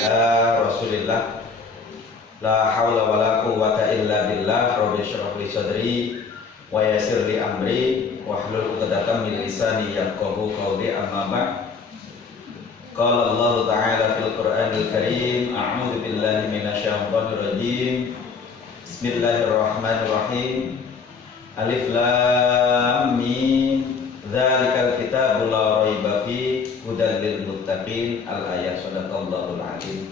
ala Rasulillah. La haula wala quwwata illa billah. Rabbi shrah li sadri wa yassir li amri wahlul 'uqdatam min lisani yafqahu qawli. Amma ba'd. Qala Allah Ta'ala fil Qur'anil Karim, a'udzu billahi minasyaitonir rajim. Bismillahirrahmanirrahim. Alif lam mim. Dzalikal kitabul la raiba fihi hudal lil muttaqin. Al-ayat. Shadaqallahul azim.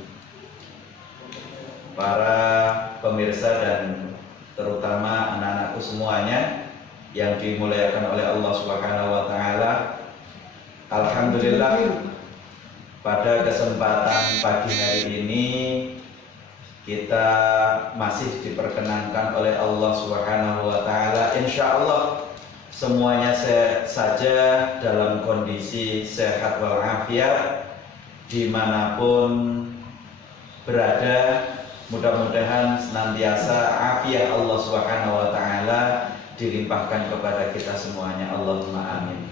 Para pemirsa dan terutama anak-anakku semuanya yang dimuliakan oleh Allah Subhanahu wa taala. Alhamdulillah, pada kesempatan pagi hari ini kita masih diperkenankan oleh Allah Subhanahu wa taala, insyaallah semuanya saja dalam kondisi sehat walafiat dimanapun berada. Mudah-mudahan senantiasa afiat Allah Subhanahu wa taala dilimpahkan kepada kita semuanya. Allahumma amin.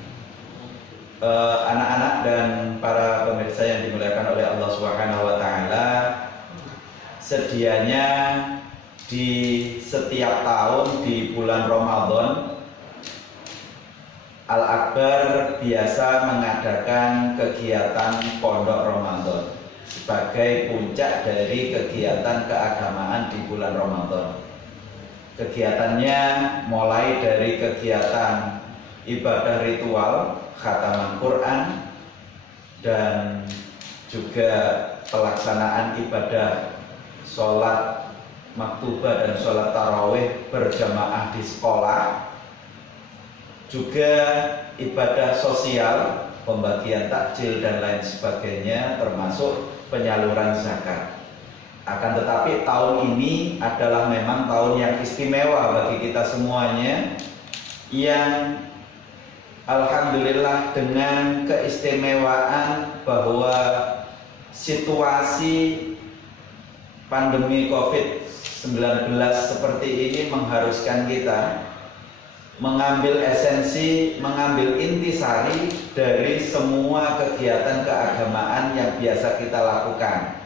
Anak-anak dan para pemirsa yang dimuliakan oleh Allah Subhanahu wa taala, sedianya di setiap tahun di bulan Ramadan Al-Akbar biasa mengadakan kegiatan Pondok Ramadan sebagai puncak dari kegiatan keagamaan di bulan Ramadan. Kegiatannya mulai dari kegiatan ibadah ritual khataman Quran dan juga pelaksanaan ibadah sholat maktubah dan sholat tarawih berjamaah di sekolah, juga ibadah sosial, pembagian takjil dan lain sebagainya, termasuk penyaluran zakat. Akan tetapi tahun ini adalah memang tahun yang istimewa bagi kita semuanya, yang alhamdulillah dengan keistimewaan bahwa situasi pandemi COVID-19 seperti ini mengharuskan kita mengambil esensi, mengambil intisari dari semua kegiatan keagamaan yang biasa kita lakukan,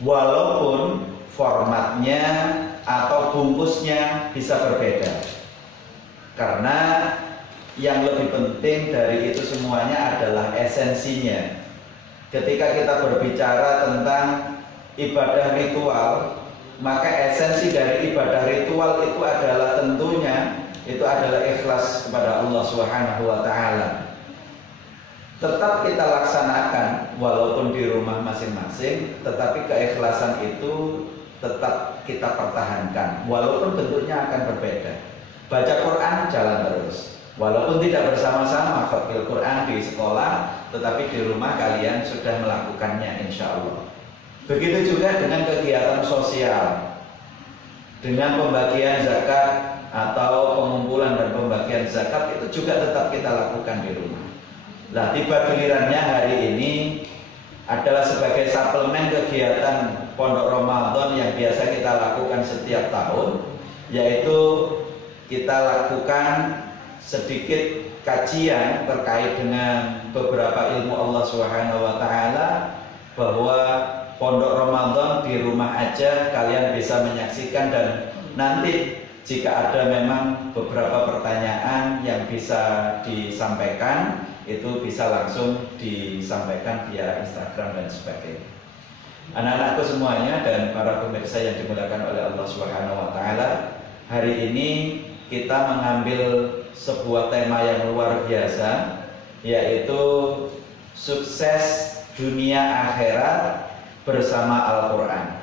walaupun formatnya atau bungkusnya bisa berbeda. Karena yang lebih penting dari itu semuanya adalah esensinya. Ketika kita berbicara tentang ibadah ritual, maka esensi dari ibadah ritual itu adalah tentunya itu adalah ikhlas kepada Allah Subhanahu wa taala. Tetap kita laksanakan walaupun di rumah masing-masing, tetapi keikhlasan itu tetap kita pertahankan walaupun bentuknya akan berbeda. Baca Quran jalan terus, walaupun tidak bersama-sama khatamul Quran di sekolah, tetapi di rumah kalian sudah melakukannya insya Allah. Begitu juga dengan kegiatan sosial, dengan pembagian zakat atau pengumpulan dan pembagian zakat itu juga tetap kita lakukan di rumah. Nah, tiba gilirannya hari ini adalah sebagai suplemen kegiatan Pondok Ramadan yang biasa kita lakukan setiap tahun, yaitu kita lakukan sedikit kajian terkait dengan beberapa ilmu Allah Subhanahu wa taala, bahwa Pondok Ramadan di rumah aja kalian bisa menyaksikan, dan nanti jika ada memang beberapa pertanyaan yang bisa disampaikan, itu bisa langsung disampaikan via Instagram dan sebagainya. Anak-anakku semuanya dan para pemirsa yang dimuliakan oleh Allah Subhanahu wa taala, hari ini kita mengambil sebuah tema yang luar biasa, yaitu sukses dunia akhirat bersama Al-Quran.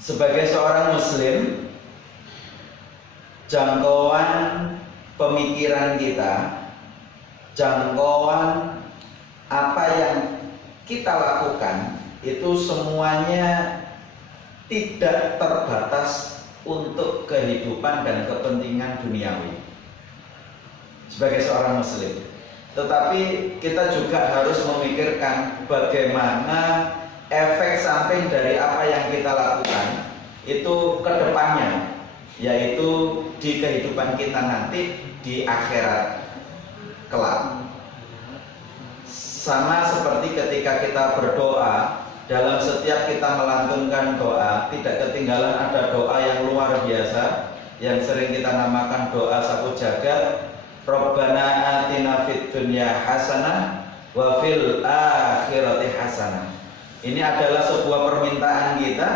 Sebagai seorang muslim, jangkauan pemikiran kita, jangkauan apa yang kita lakukan itu semuanya tidak terbatas untuk kehidupan dan kepentingan duniawi sebagai seorang muslim. Tetapi kita juga harus memikirkan bagaimana efek samping dari apa yang kita lakukan itu ke depannya, yaitu di kehidupan kita nanti di akhirat kelak. sama seperti ketika kita berdoa. Dalam setiap kita melantunkan doa, tidak ketinggalan ada doa yang luar biasa yang sering kita namakan doa sapu jagat. Rabbana atina fid dunya hasanah wa fil akhirati hasanah. Ini adalah sebuah permintaan kita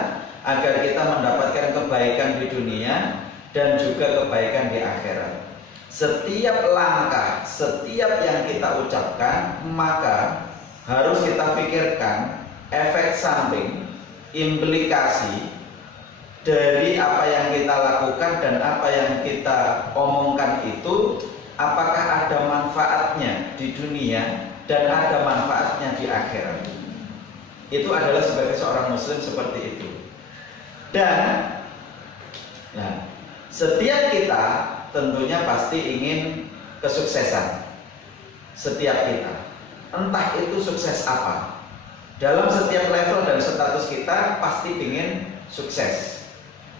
agar kita mendapatkan kebaikan di dunia dan juga kebaikan di akhirat. Setiap langkah, setiap yang kita ucapkan, maka harus kita pikirkan efek samping, implikasi dari apa yang kita lakukan dan apa yang kita omongkan itu, apakah ada manfaatnya di dunia dan ada manfaatnya di akhirat. Itu adalah sebagai seorang muslim seperti itu. Dan setiap kita tentunya pasti ingin kesuksesan. Setiap kita, entah itu sukses apa. Dalam setiap level dan status kita pasti ingin sukses.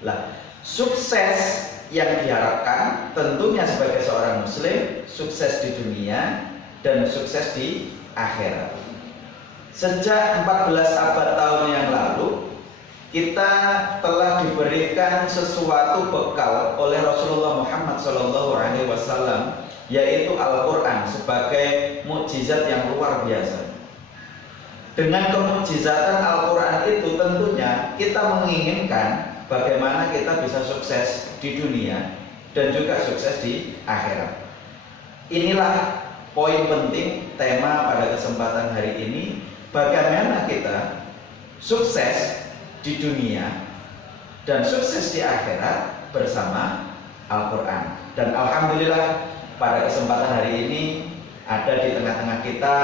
Lah, sukses yang diharapkan tentunya sebagai seorang muslim, sukses di dunia dan sukses di akhirat. Sejak 14 abad tahun yang lalu, kita telah diberikan sesuatu bekal oleh Rasulullah Muhammad SAW, yaitu Al-Quran sebagai mukjizat yang luar biasa. Dengan kemukjizatan Al-Quran itu tentunya kita menginginkan bagaimana kita bisa sukses di dunia dan juga sukses di akhirat. Inilah poin penting tema pada kesempatan hari ini, bagaimana kita sukses di dunia dan sukses di akhirat bersama Al-Quran. Dan Alhamdulillah pada kesempatan hari ini ada di tengah-tengah kita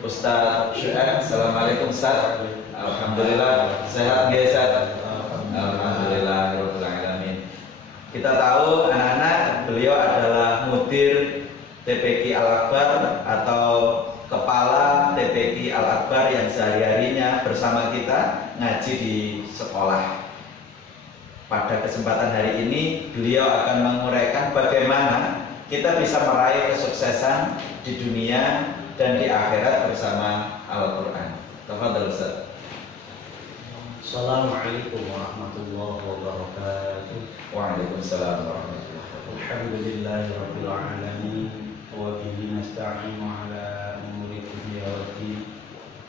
Ustaz Syu'aib. Assalamualaikum Ustaz. Alhamdulillah sehat nggih Ustaz? Alhamdulillah rabbil alamin. Kita tahu anak-anak beliau adalah mudir TPQ Al-Akbar atau kepala TPQ Al-Akbar yang sehari-harinya bersama kita ngaji di sekolah. Pada kesempatan hari ini beliau akan menguraikan bagaimana kita bisa meraih kesuksesan di dunia dan di akhirat bersama Al-Quran. Tafadhal Ustaz. Assalamualaikum warahmatullahi wabarakatuh. Waalaikumsalam warahmatullahi wabarakatuh. Alhamdulillahirabbil alamin wa bihi nasta'inu ala umuri dunya waddin.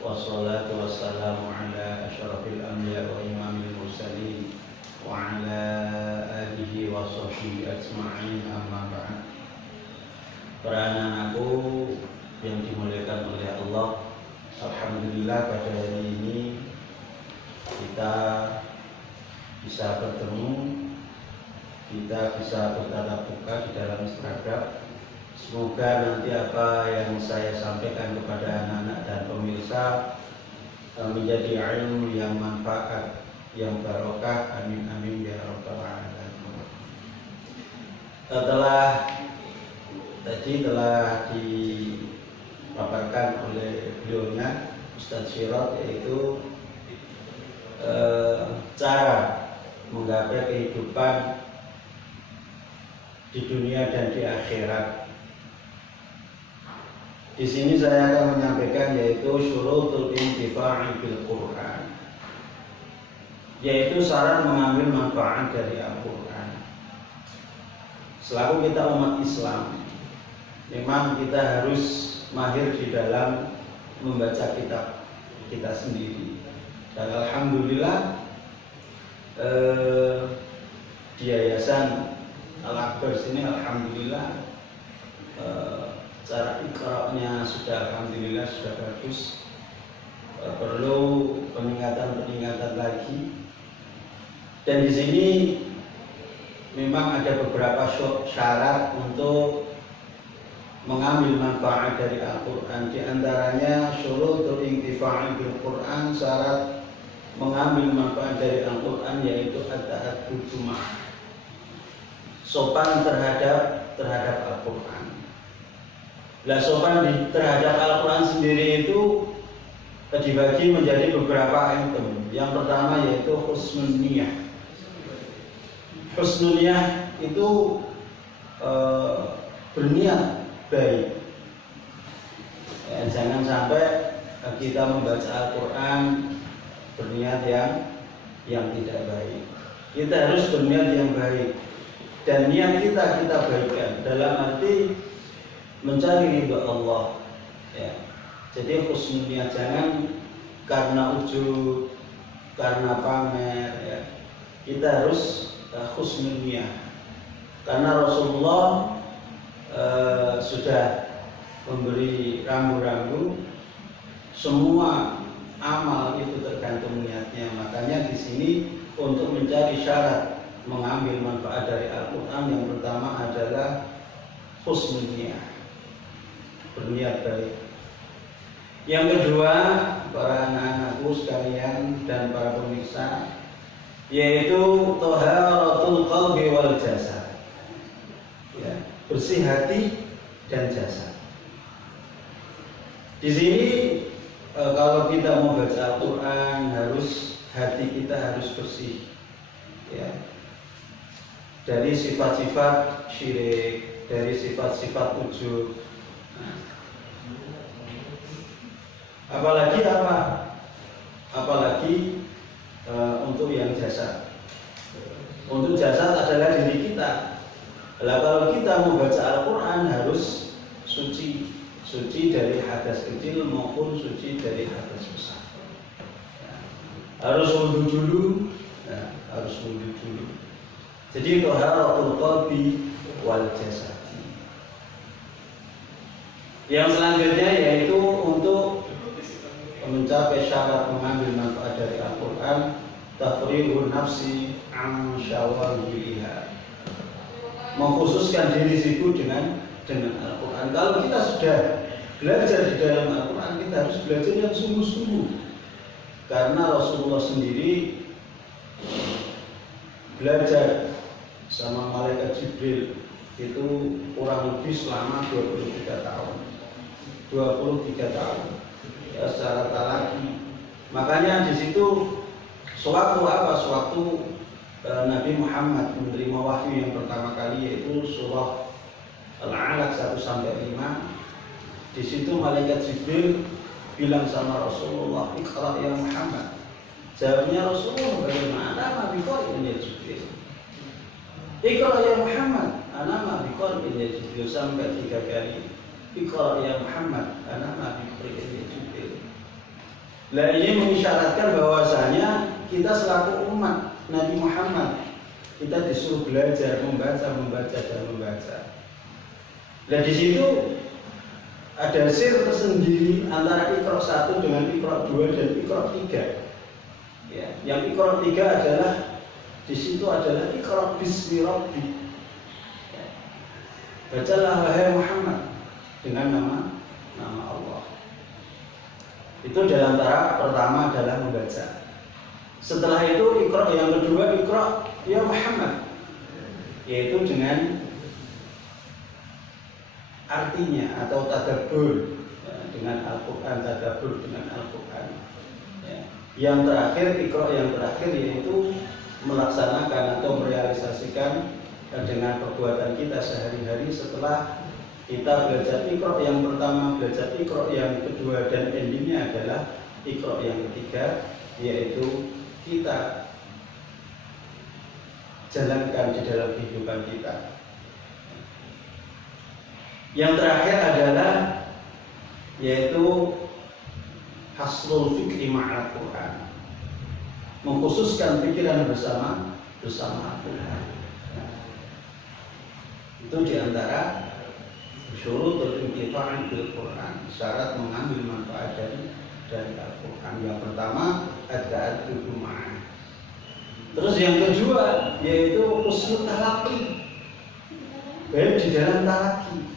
Wassalatu wassalamu ala asyrafil anbiya wa imamil mursalin wa ala alihi wa sahbihi ajma'in, amma ba'd. Para anak-anakku yang dimuliakan oleh Allah, alhamdulillah pada hari ini kita bisa bertemu, kita bisa bertatap muka di dalam istiqamah. Semoga nanti apa yang saya sampaikan kepada anak-anak dan pemirsa menjadi ilmu yang manfaat, yang barokah. Amin amin ya rabbal alamin. Tadi telah dipaparkan oleh beliaunya Ustaz Syirot, yaitu cara menggapai kehidupan di dunia dan di akhirat. Di sini saya akan menyampaikan yaitu syurutul intifa'i bil Quran, yaitu syarat mengambil manfaat dari Al-Quran. Selaku kita umat Islam, memang kita harus mahir di dalam membaca kitab kita sendiri. Dan alhamdulillah di Yayasan Al-Akbar sini alhamdulillah cara iqra'nya sudah alhamdulillah sudah bagus. Perlu peningkatan lagi. Dan di sini memang ada beberapa syarat untuk mengambil manfaat dari Al-Quran. Di antaranya syurutul intifa'i bil Quran, syarat mengambil manfaat dari Al-Quran yaitu at-ta'addudu ma'ah, sopan terhadap Al-Quran. Lah sopan terhadap Al-Quran sendiri itu dibagi menjadi beberapa item. Yang pertama yaitu husnul niyah. Husnul niyah itu berniat baik. Ya, jangan sampai kita membaca Al-Quran berniat yang tidak baik. Kita harus berniat yang baik, dan niat kita baikkan dalam arti mencari ridha Allah. Ya. Jadi husnul niat, jangan karena ujub, karena pamer. Ya. Kita harus husnul niat, karena Rasulullah sudah memberi rambu-rambu semua amal itu tergantung niatnya. Makanya di sini untuk mencari syarat mengambil manfaat dari Al-Quran, yang pertama adalah husnul niat, berniat baik. Yang kedua, para anak-anakku sekalian dan para pemirsa, yaitu thaharatul qalbi wal jasad. Ya, bersih hati dan jasad. Di sini kalau kita mau baca Al-Quran, hati kita harus bersih, ya, dari sifat-sifat syirik, dari sifat-sifat ujub. Apalagi untuk yang jasad. Untuk jasad adalah diri kita. Kalau kita mau baca Al-Quran harus suci dari hadas kecil maupun suci dari hadas besar. Harus wudhu dulu, Jadi thaharatul qalbi wal jasadi. Yang selanjutnya yaitu untuk mencapai syarat mengambil manfaat dari Al-Quran, tafrighun nafsi an syawagiliha, mengkhususkan diri sibuk dengan Al-Quran. Kalau kita sudah belajar di dalam Al-Quran, kita harus belajar yang sungguh-sungguh, karena Rasulullah sendiri belajar sama malaikat Jibril itu kurang lebih selama 23 tahun ya, secara talaki. Makanya di situ sewaktu Nabi Muhammad menerima wahyu yang pertama kali, yaitu surah Al-Alaq 1-5. Di situ malaikat Jibril bilang sama Rasulullah, "Iqra ya Muhammad." Jawabnya Rasulullah, "Bagaimana ma biqara'in ya Jibril?" "Iqra ya Muhammad." "Ana ma biqara'in ya Jibril." Sampai 3 kali. "Iqra ya Muhammad." "Ana ma biqara'in ya Jibril." Nah, ini mengisyaratkan bahwasanya kita selaku umat Nabi Muhammad, kita disuruh belajar, membaca dan membaca. Nah, di situ ada sir tersendiri antara Iqra 1 dengan Iqra 2 dan Iqra 3. Ya, yang Iqra 3 adalah di situ adalah Iqra bismi rabbi. Ya. Bacalah wahai Muhammad dengan nama Allah. Itu dalam tahap pertama adalah membaca. Setelah itu Iqra yang kedua, Iqra ya Muhammad, yaitu dengan artinya atau tadabbur, ya, dengan Al-Quran, tadabbur dengan Al-Quran. Ya. Yang terakhir, Iqra yang terakhir yaitu melaksanakan atau merealisasikan dengan perbuatan kita sehari-hari setelah kita belajar Iqra yang pertama, belajar Iqra yang kedua, dan endingnya adalah Iqra yang ketiga, yaitu kita jalankan di dalam kehidupan kita. Yang terakhir adalah yaitu haslul fikri ma'al Quran, mengkhususkan pikiran bersama Al-Quran. Itu diantara syurutul intifa'i bil Quran, syarat mengambil manfaat dari Al-Quran. Yang pertama at-ta'addubu ma'ah. Terus yang kedua yaitu husnul talaqi, baik di dalam talaqi.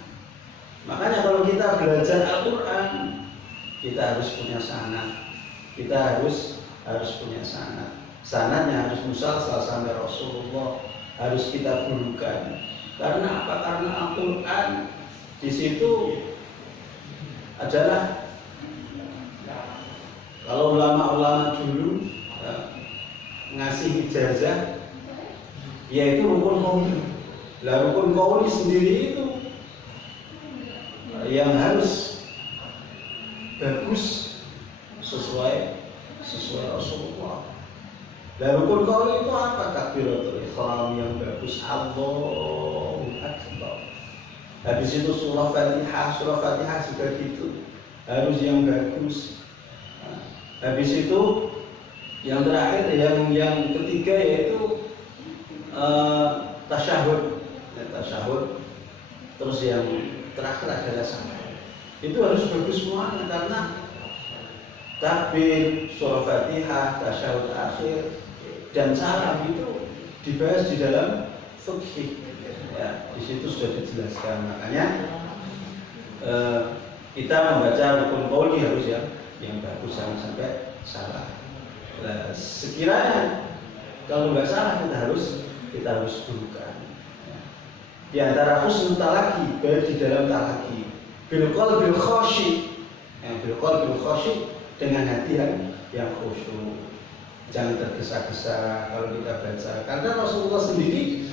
Makanya kalau kita belajar Al-Quran, kita harus punya sanad. Kita harus punya sanad. Sanadnya harus musalsal sampai Rasulullah, harus kita gurukan. Karena apa? Karena Al-Quran di situ adalah, kalau ulama-ulama dulu ngasih ijazah, yaitu rukun qauli. Lah rukun qauli sendiri itu yang harus bagus sesuai Rasulullah. Dan rukun qauli itu apa? Takbiratul ihram yang bagus, Allahu Akbar. Habis itu surah Fatihah juga gitu, harus yang bagus. Nah, habis itu yang terakhir, yang ketiga yaitu tasyahud. Terus yang terakhir adalah salam. Itu harus bagus semuanya, karena takbir, surah Fatihah, tasyahud akhir, dan salam itu dibahas di dalam fikih. Ya, di situ sudah dijelaskan. Makanya kita membaca rukun qauli harus yang bagus, jangan sampai salah. Nah, sekiranya kalau nggak salah kita harus dudukan. Di antara husnul talaqi, baik di dalam talaqi, bil qalbil khashi, dengan hati yang khusyuk. Jangan tergesa-gesa kalau kita baca, karena Rasulullah sendiri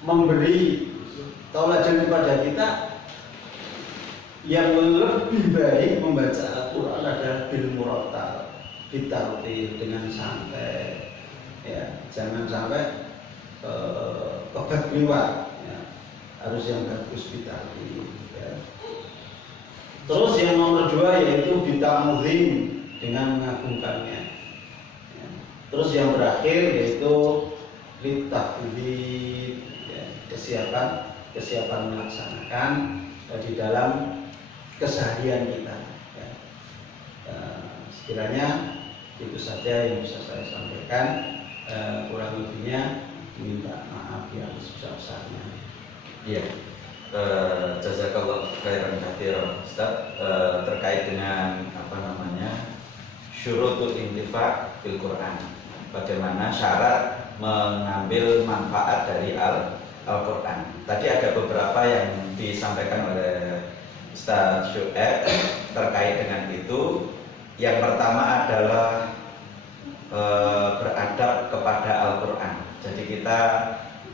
memberi tauladan kepada kita yang lebih baik membaca Al-Quran adalah bil murattal, ditartil dengan santai, ya, jangan sampai kebakliwat, ya. Harus yang bagus ditartil, ya. Terus yang nomor 2 yaitu bitamuzim, dengan mengagungkannya, ya. Terus yang terakhir yaitu litafhid, ya, kesiapan melaksanakan di dalam keseharian kita, ya. Sekiranya itu saja yang bisa saya sampaikan, kurang lebihnya minta maaf yang sebesar-besarnya. Iya. Jazakallah khairan katsiran Ustaz, terkait dengan syurutul intifa' bil Quran. Bagaimana syarat mengambil manfaat dari Al-Quran. Tadi ada beberapa yang disampaikan oleh Ustaz Syu'aib terkait dengan itu. Yang pertama adalah beradab kepada Al-Quran. Jadi kita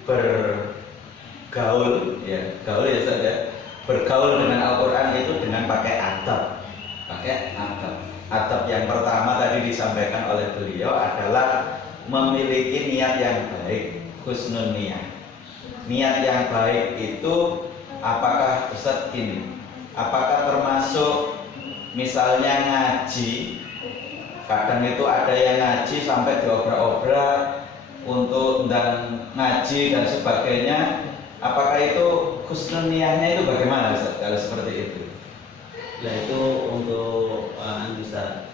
bergaul ya Ustaz ya. Bergaul dengan Al-Quran itu dengan pakai adab. Adab yang pertama tadi disampaikan oleh beliau adalah memiliki niat yang baik, husnul niat. Niat yang baik itu apakah Ustaz ini? Apakah termasuk misalnya ngaji? Kadang itu ada yang ngaji sampai diobrak-obrak untuk dan ngaji dan sebagainya. Apakah itu husnul niatnya itu bagaimana Ustaz kalau seperti itu? Ya, itu untuk bisa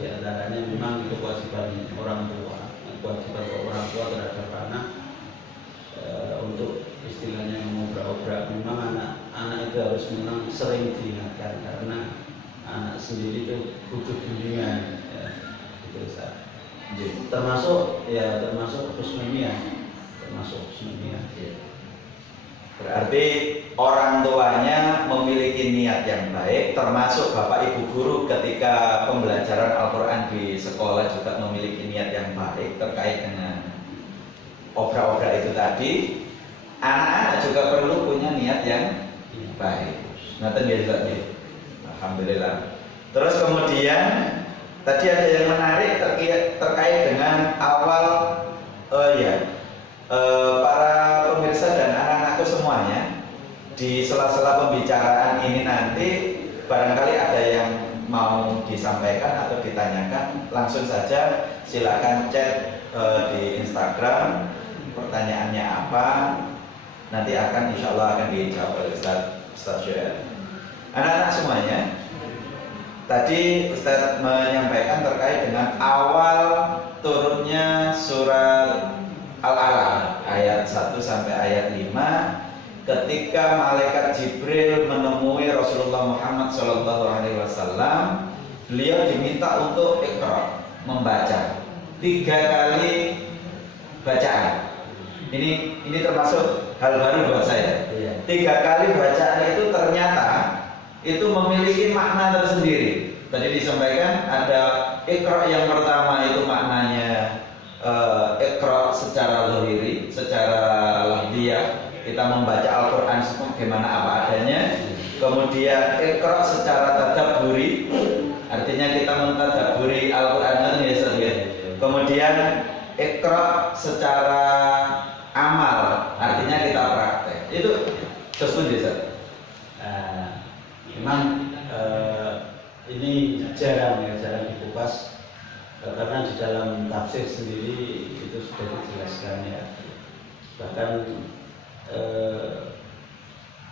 di antaranya memang itu kewajiban orang tua terhadap anak, untuk istilahnya mengobrak-obrak. Memang anak itu harus memang sering diingatkan, karena anak sendiri itu butuh bimbingan, ya, gitu Ustaz. Termasuk husnul niat, ya. Berarti orang tuanya memiliki niat yang baik, termasuk bapak ibu guru ketika pembelajaran Al-Quran di sekolah juga memiliki niat yang baik terkait dengan obrak-obrak itu tadi. Anak-anak juga perlu punya niat yang baik. Alhamdulillah. Terus kemudian tadi ada yang menarik terkait dengan awal, para pemirsa dan anak-anakku semuanya, di sela-sela pembicaraan ini nanti barangkali ada yang mau disampaikan atau ditanyakan, langsung saja silakan chat di Instagram, pertanyaannya apa, nanti insya Allah akan dijawab oleh Ustaz Syu'aib. Anak-anak semuanya, tadi Ustaz menyampaikan terkait dengan awal turunnya surat Al-Alaq ayat 1 sampai ayat 5, ketika malaikat Jibril menemui Rasulullah Muhammad SAW, beliau diminta untuk iqra, membaca 3 kali bacaan. Ini termasuk hal baru buat saya. 3 kali bacaan itu ternyata itu memiliki makna tersendiri. Tadi disampaikan ada iqra yang pertama itu maknanya iqra secara zahiri, secara lafziyah, kita membaca Al-Quran sebagaimana apa adanya. Kemudian Iqra secara tadabburi, artinya kita mentadabburi Al-Qur'an ya. Kemudian Iqra secara amal, artinya kita praktek. Itu sesuai Ustaz. Memang ini jarang dikupas karena di dalam tafsir sendiri itu sudah dijelaskan ya. Bahkan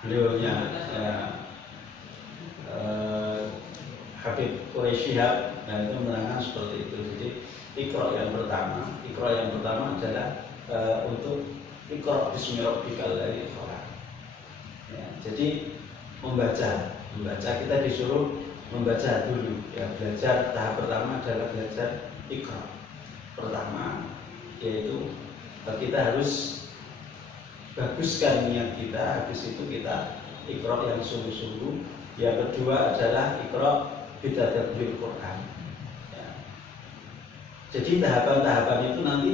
beliaunya Habib Quraisy Shihab itu menerangkan seperti itu. Jadi Iqra yang pertama adalah untuk Iqra bismi rabbikal ladzi khalaq. Ya, jadi membaca kita disuruh membaca dulu ya. Belajar tahap pertama adalah belajar Iqra pertama, yaitu kita harus baguskan niat kita, habis itu kita Iqra yang sungguh-sungguh. Yang kedua adalah Iqra bitadabburil Quran ya. Jadi tahapan-tahapan itu nanti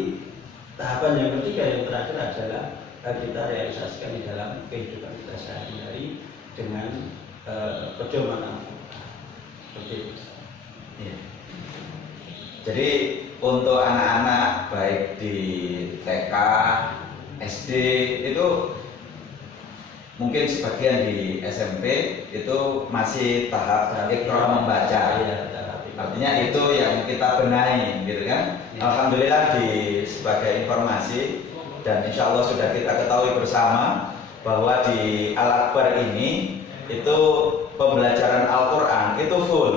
tahapan yang ketiga yang terakhir adalah kita realisasikan di dalam kehidupan kita sehari-hari dengan pedoman Al-Quran. Seperti itu ya. Jadi untuk anak-anak baik di TK, SD itu mungkin sebagian di SMP itu masih tahap Iqra membaca ya. Artinya itu yang kita benahi gitu kan ya. Alhamdulillah sebagai informasi dan insya Allah sudah kita ketahui bersama bahwa di Al-Akbar ini itu pembelajaran Al-Quran itu full.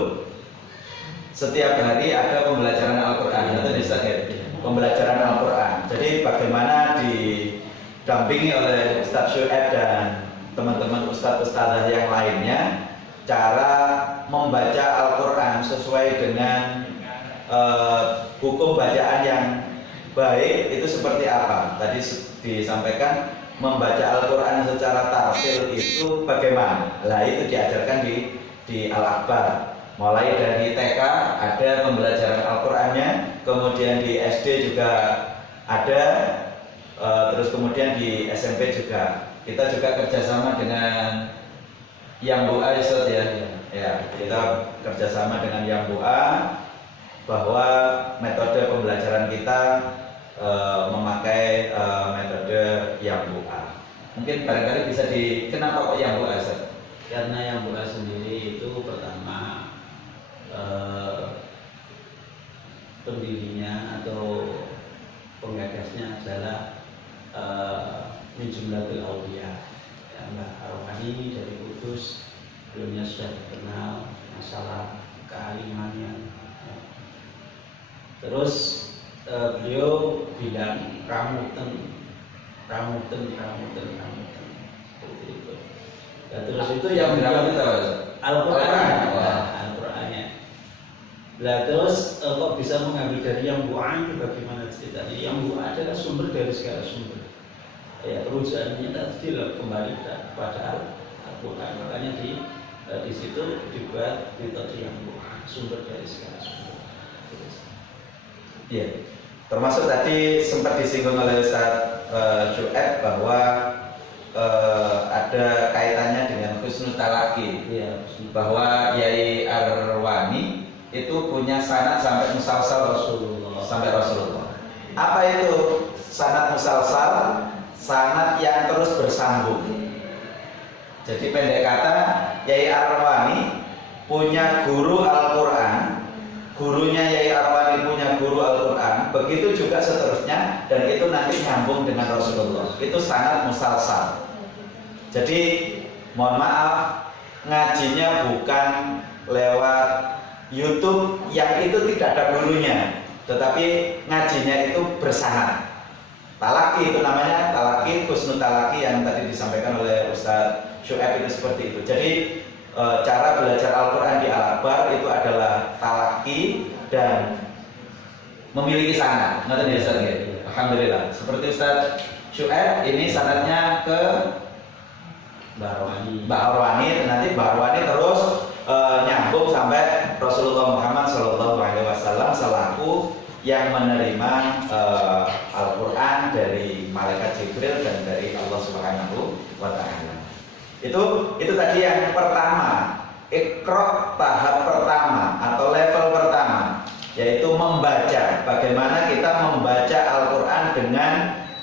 Setiap hari ada pembelajaran Al-Quran, itu pembelajaran Al-Quran. Jadi bagaimana didampingi oleh Ustadz Syu'aib dan teman-teman ustadz-ustadzah yang lainnya, cara membaca Al-Quran sesuai dengan hukum bacaan yang baik itu seperti apa. Tadi disampaikan membaca Al-Quran secara tartil itu bagaimana. Lah itu diajarkan di Al-Akbar. Mulai dari TK ada pembelajaran Al-Qurannya, kemudian di SD juga ada, terus kemudian di SMP juga. Kita juga kerjasama dengan Yang Bu'a ya, kita kerjasama dengan Yang Bu'a bahwa metode pembelajaran kita memakai metode Yang Bu'a. Mungkin barangkali bisa kenapa kok Yang Bu'a? Karena Yang Bu'a sendiri itu pertama pendirinya atau penggagasnya adalah min jumlatil auliya ya, Mbah Ar-Rohani dari Kudus. Beliau sudah dikenal masalah kealimannya ya. Terus beliau bilang ramuten seperti itu ya. Terus itu yang bilang Al-Qurannya. Lah terus kok bisa mengambil dari Yang Bu'a itu bagaimana ceritanya? Yang Bu'a adalah sumber dari segala sumber. Ya, rujukannya tadi kembali kepada Al-Quran. Makanya di situ dibuat metode Yang Bu'a, sumber dari segala sumber. Iya. Termasuk tadi sempat disinggung oleh Ustaz Syu'aib bahwa ada kaitannya dengan husnul talaqi ya, bahwa Yai Ar-Rawani itu punya sanad sampai musalsal sampai Rasulullah. Apa itu sanad musalsal? Sanad yang terus bersambung. Jadi pendek kata, Yai Ar-Rawani punya guru Al-Quran, gurunya Yai Ar-Rawani punya guru Al-Quran, begitu juga seterusnya, dan itu nanti nyambung dengan Rasulullah. Itu sanad musalsal. Jadi mohon maaf, ngajinya bukan lewat YouTube yang itu tidak ada gurunya, tetapi ngajinya itu bersanad. Talaki itu namanya, talaki, husnul talaki yang tadi disampaikan oleh Ustaz Syu'aib itu seperti itu. Jadi cara belajar Al-Quran di Al-Akbar itu adalah talaki dan memiliki sanad. Ngerti ya Ustaz? Alhamdulillah. Seperti Ustaz Syu'aib ini sanadnya ke Mbah Ar-Rawani, nanti Mbah Ar-Rawani terus nyambung sampai Rasulullah Muhammad SAW selaku yang menerima Al-Quran dari malaikat Jibril dan dari Allah Subhanahu wa Ta'ala. Itu tadi yang pertama, Iqra tahap pertama atau level pertama, yaitu membaca. Bagaimana kita membaca Al-Quran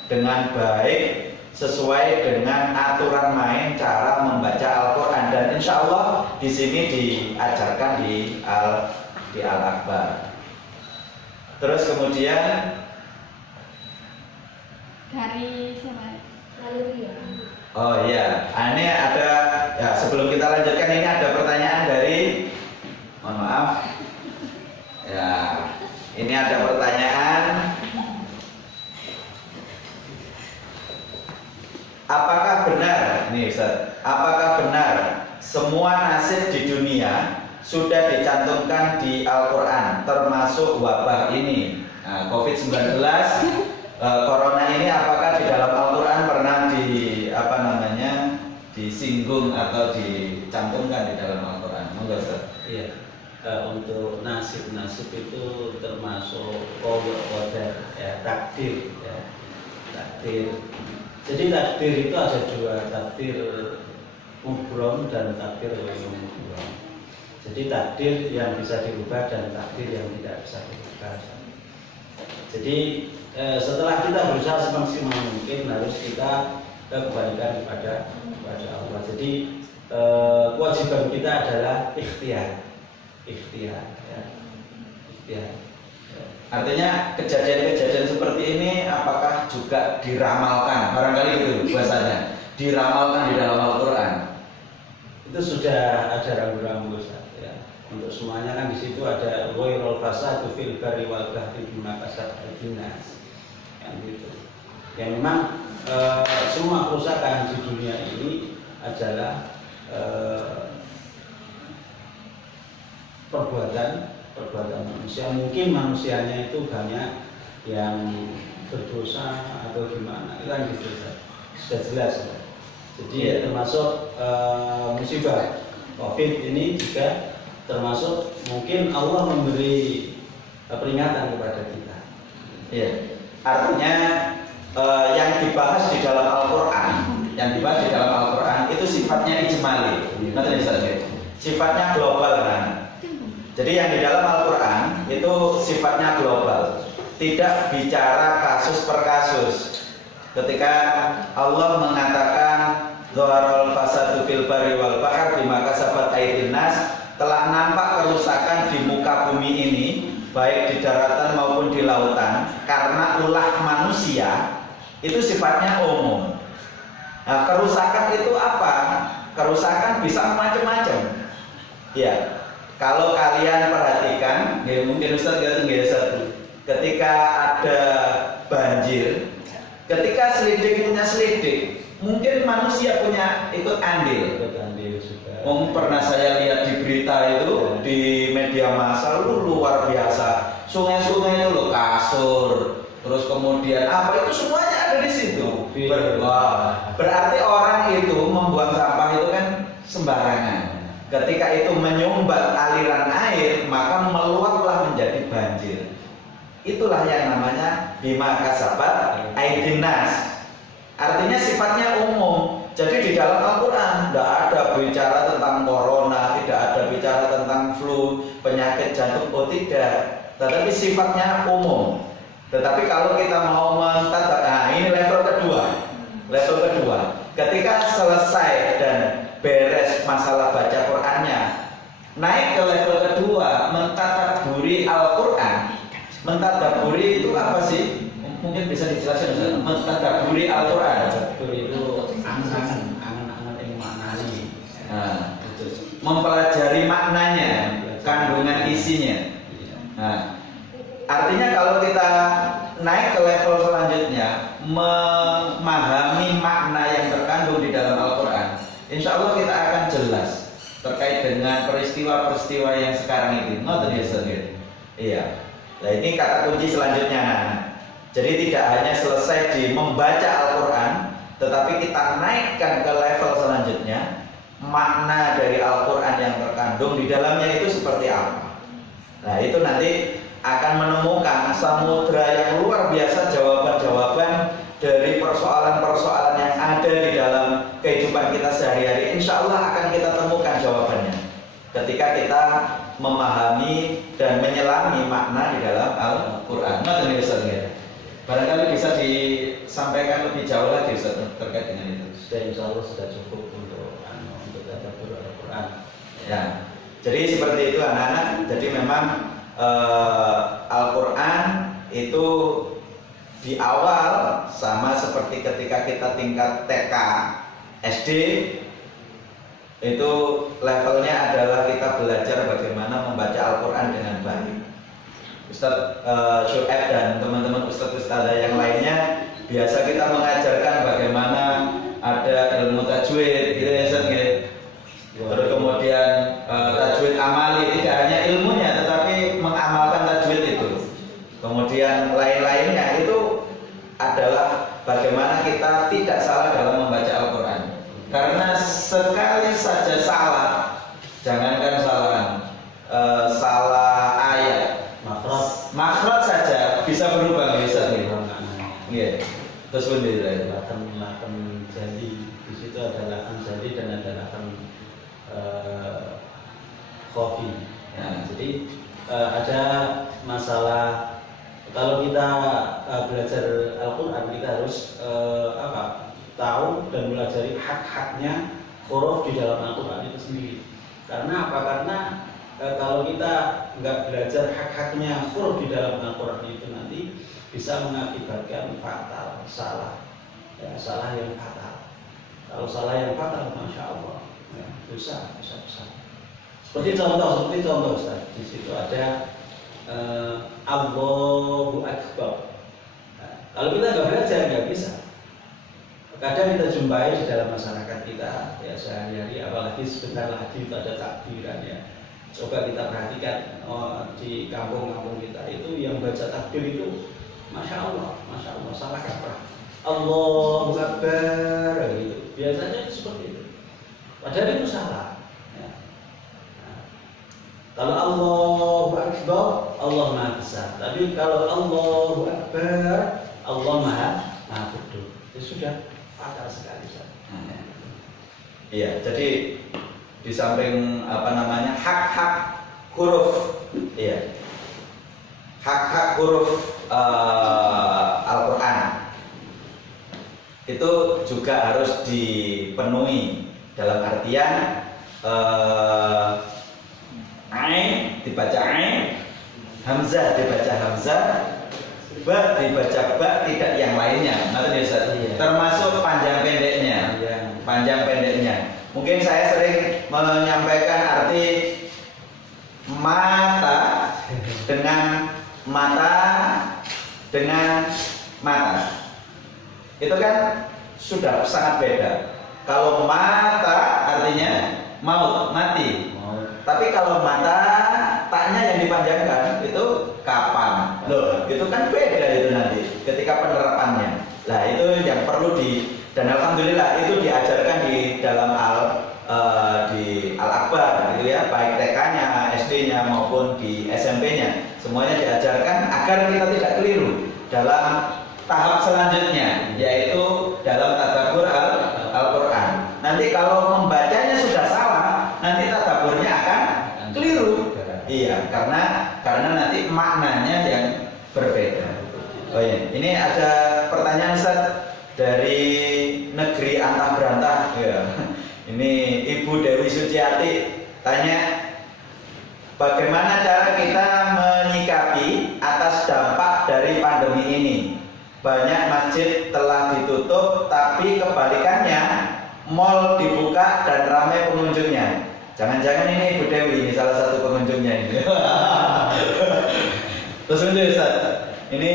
dengan baik, sesuai dengan aturan main cara membaca Al-Quran. Dan insya Allah di sini diajarkan di Al-Akbar. Terus kemudian dari siapa? Lalu ya. Oh iya, ini ada ya, sebelum kita lanjutkan ini ada pertanyaan dari, mohon maaf, ya ini ada pertanyaan. Apakah benar, nih Ustaz, apakah benar semua nasib di dunia sudah dicantumkan di Al-Quran, termasuk wabah ini, nah, COVID-19, Corona ini, apakah di dalam Al-Quran pernah disinggung atau dicantumkan di dalam Al-Quran? Monggo Ustaz. Iya. Untuk nasib-nasib itu termasuk qadar, ya, takdir, ya. Takdir. Jadi takdir itu ada dua, takdir mubrom dan takdir yang mubrom. Jadi takdir yang bisa dirubah dan takdir yang tidak bisa dirubah. Jadi setelah kita berusaha semaksimal mungkin, harus kita kembalikan kepada Allah. Jadi kewajiban kita adalah ikhtiar, ya. Ikhtiar. Artinya kejadian-kejadian seperti ini apakah juga diramalkan? Barangkali gitu bahasanya, diramalkan di dalam Al-Quran. Itu sudah ada rambu-rambu, ya. Untuk semuanya kan di situ ada ghairul fasadu fil barri wal bahri bima kasabat dinas. Yang gitu. Ya memang semua kerusakan di dunia ini adalah perbuatan manusia. Mungkin manusianya itu banyak yang berdosa atau gimana, itu kan gitu, sudah jelas. Jadi termasuk musibah COVID ini juga termasuk mungkin Allah memberi peringatan kepada kita. Iya. Artinya yang dibahas di dalam Al-Quran, itu sifatnya ijmali, sifatnya global kan. Jadi yang di dalam Al-Quran itu sifatnya global, tidak bicara kasus per kasus. Ketika Allah mengatakan dhaharul fasadu fil barri wal bahr bima kasabat aydin nas, telah nampak kerusakan di muka bumi ini, baik di daratan maupun di lautan, karena ulah manusia. Itu sifatnya umum. Nah, kerusakan itu apa? Kerusakan bisa macam-macam. Ya, kalau kalian perhatikan, ya mungkin Ustaz ketika ada banjir, ketika selidik punya selidik, mungkin manusia punya ikut andil. Pernah saya lihat di berita itu, di media massa, luar biasa. Sungai-sungai itu loh, kasur, terus kemudian apa itu semuanya ada di situ. Berarti orang itu membuang sampah itu kan sembarangan. Ketika itu menyumbat aliran air, maka meluaplah menjadi banjir. Itulah yang namanya bima kasabat aydin nas. Artinya sifatnya umum. Jadi di dalam Al-Quran tidak ada bicara tentang corona, tidak ada bicara tentang flu, penyakit jantung, tidak. Tetapi sifatnya umum. Tetapi kalau kita mau mentadabur, nah ini level kedua. Ketika selesai dan beres masalah baca Qurannya, naik ke level kedua, mentadaburi Al-Quran. Mentadaburi itu apa sih? Mungkin bisa dijelaskan. Mentadaburi Al-Quran itu angan-angan yang maknanya. Nah, mempelajari maknanya, kandungan isinya. Nah, artinya kalau kita naik ke level selanjutnya, memahami makna yang terkandung di dalam Al-Quran, insya Allah kita akan jelas terkait dengan peristiwa-peristiwa yang sekarang ini. Iya. Nah, ini kata kunci selanjutnya. Jadi tidak hanya selesai di membaca Al-Quran, tetapi kita naikkan ke level selanjutnya, makna dari Al-Quran yang terkandung di dalamnya itu seperti apa. Nah, itu nanti akan menemukan samudra yang luar biasa, jawaban-jawaban dari persoalan-persoalan yang ada di dalam kehidupan kita sehari-hari ini insya Allah akan kita temukan jawabannya ketika kita memahami dan menyelami makna di dalam Al-Quran. Barangkali bisa disampaikan lebih jauh lagi Ustaz terkait dengan itu. Sudah, insya Allah sudah cukup untuk tadabbur Al-Quran. Ya, jadi seperti itu anak-anak. Jadi memang Al-Quran itu di awal sama seperti ketika kita tingkat TK, SD, itu levelnya adalah kita belajar bagaimana membaca Al-Quran dengan baik. Ustadz Syu'aib dan teman-teman ustadz-ustadzah yang lainnya biasa kita mengajarkan bagaimana ada ilmu tajwid, gitu ya Ustadz, gitu. Terus kemudian tajwid amali, tidak hanya ilmunya tetapi mengamalkan tajwid itu. Kemudian lain-lainnya itu adalah bagaimana kita tidak salah dalam membaca Al-Quran. Karena sekali saja salah, jangankan salah ayat, makhraj saja bisa berubah, bisa Iya. Terus berbeda. Lakan jadi di situ ada lakan jadi dan ada lakan kopi. Nah, jadi ada masalah kalau kita belajar Al-Quran, kita harus tahu dan pelajari hak-haknya huruf di dalam Al-Quran itu sendiri. Karena apa? Karena kalau kita nggak belajar hak-haknya huruf di dalam Al-Quran itu nanti bisa mengakibatkan fatal, salah, ya, salah yang fatal. Kalau salah yang fatal, masya Allah, ya, dosa besar. Seperti contoh Ustaz, di situ ada Allahu Akbar. Nah, kalau kita nggak belajar nggak bisa. Kadang kita jumpai di dalam masyarakat kita ya sehari-hari, apalagi sebentar lagi itu ada takbiran ya. Coba kita perhatikan di kampung-kampung kita itu yang baca takbir itu, masya Allah salah kaprah. Allahu Akbar gitu. Biasanya itu seperti itu. Padahal itu salah. Ya. Nah, kalau Allahu Akbar, Allah Maha Besar. Tapi kalau Allahu Akbar, Allah Maha Bodoh. Itu sudah fatal sekali. Iya, jadi di samping hak-hak huruf, iya, hak-hak huruf Al-Quran itu juga harus dipenuhi dalam artian ain dibaca ain, hamzah dibaca hamzah, ba dibaca ba, tidak yang lainnya. Termasuk panjang pendeknya. Mungkin saya sering menyampaikan arti mata dengan mata. Itu kan sudah sangat beda. Kalau mata artinya maut, mati. Tapi kalau mata, taknya yang dipanjangkan itu kapan. Loh, itu kan beda itu nanti ketika penerapannya. Nah, itu yang perlu dan alhamdulillah itu diajarkan di dalam di Al-Akbar gitu ya, baik TK-nya, SD-nya maupun di SMP-nya. Semuanya diajarkan agar kita tidak keliru dalam tahap selanjutnya, yaitu dalam tadabbur Al-Quran. Nanti kalau membacanya sudah salah, nanti tadabburnya akan keliru. Iya, karena nanti maknanya yang berbeda. Oh iya, ini ada pertanyaan Ustaz dari negeri antah berantah. Ya. Ini Ibu Dewi Suciati tanya, bagaimana cara kita menyikapi atas dampak dari pandemi ini? Banyak masjid telah ditutup, tapi kebalikannya mal dibuka dan ramai pengunjungnya. Jangan-jangan ini Ibu Dewi, ini salah satu pengunjungnya ini. Terus Ustaz, ini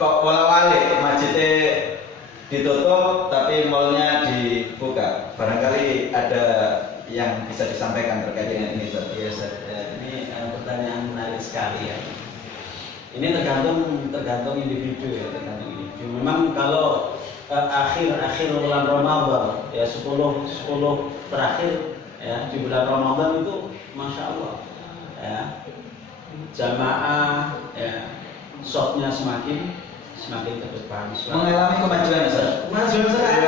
kok wala-wali masjidnya ditutup tapi malnya dibuka. Barangkali ada yang bisa disampaikan terkait dengan ini Ustaz. Ya, Ustaz. Ini pertanyaan menarik sekali ya. Ini tergantung individu ya, tergantung individu. Memang kalau akhir bulan Ramadan ya 10 terakhir ya di bulan Ramadan itu masya Allah ya, jamaah ya, shopnya semakin semakin ke depan mengalami kemajuan Ustaz. kemajuan sekali.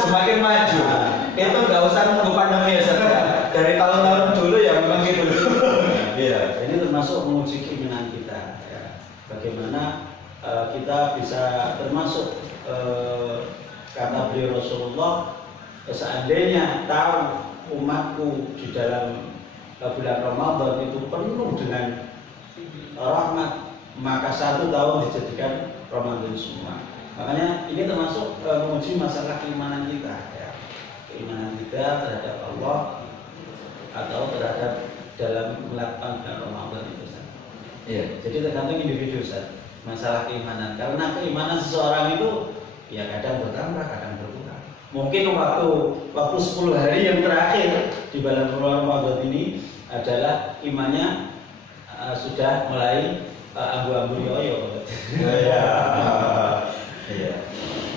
Semakin maju. Itu nggak usah nunggu pandemi ya Ustaz. Dari tahun-tahun dulu ya memang gitu. Iya. Ini termasuk menguji keimanan kita. Ya. Bagaimana kita bisa termasuk kata beliau Rasulullah, seandainya tahu umatku di dalam bulan Ramadan itu penuh dengan rahmat, maka 1 tahun dijadikan Ramadan semua. Makanya ini termasuk menguji masalah keimanan kita, ya. Keimanan kita terhadap Allah atau terhadap dalam melakukan bulan Ramadan itu. Iya. Jadi tergantung individu, Ustaz. Masalah keimanan. Karena keimanan seseorang itu ya kadang bertambah, kadang berkurang. Mungkin waktu 10 hari yang terakhir di bulan Ramadan ini adalah imannya sudah mulai ambu-ambu yoyo. Iya. Iya.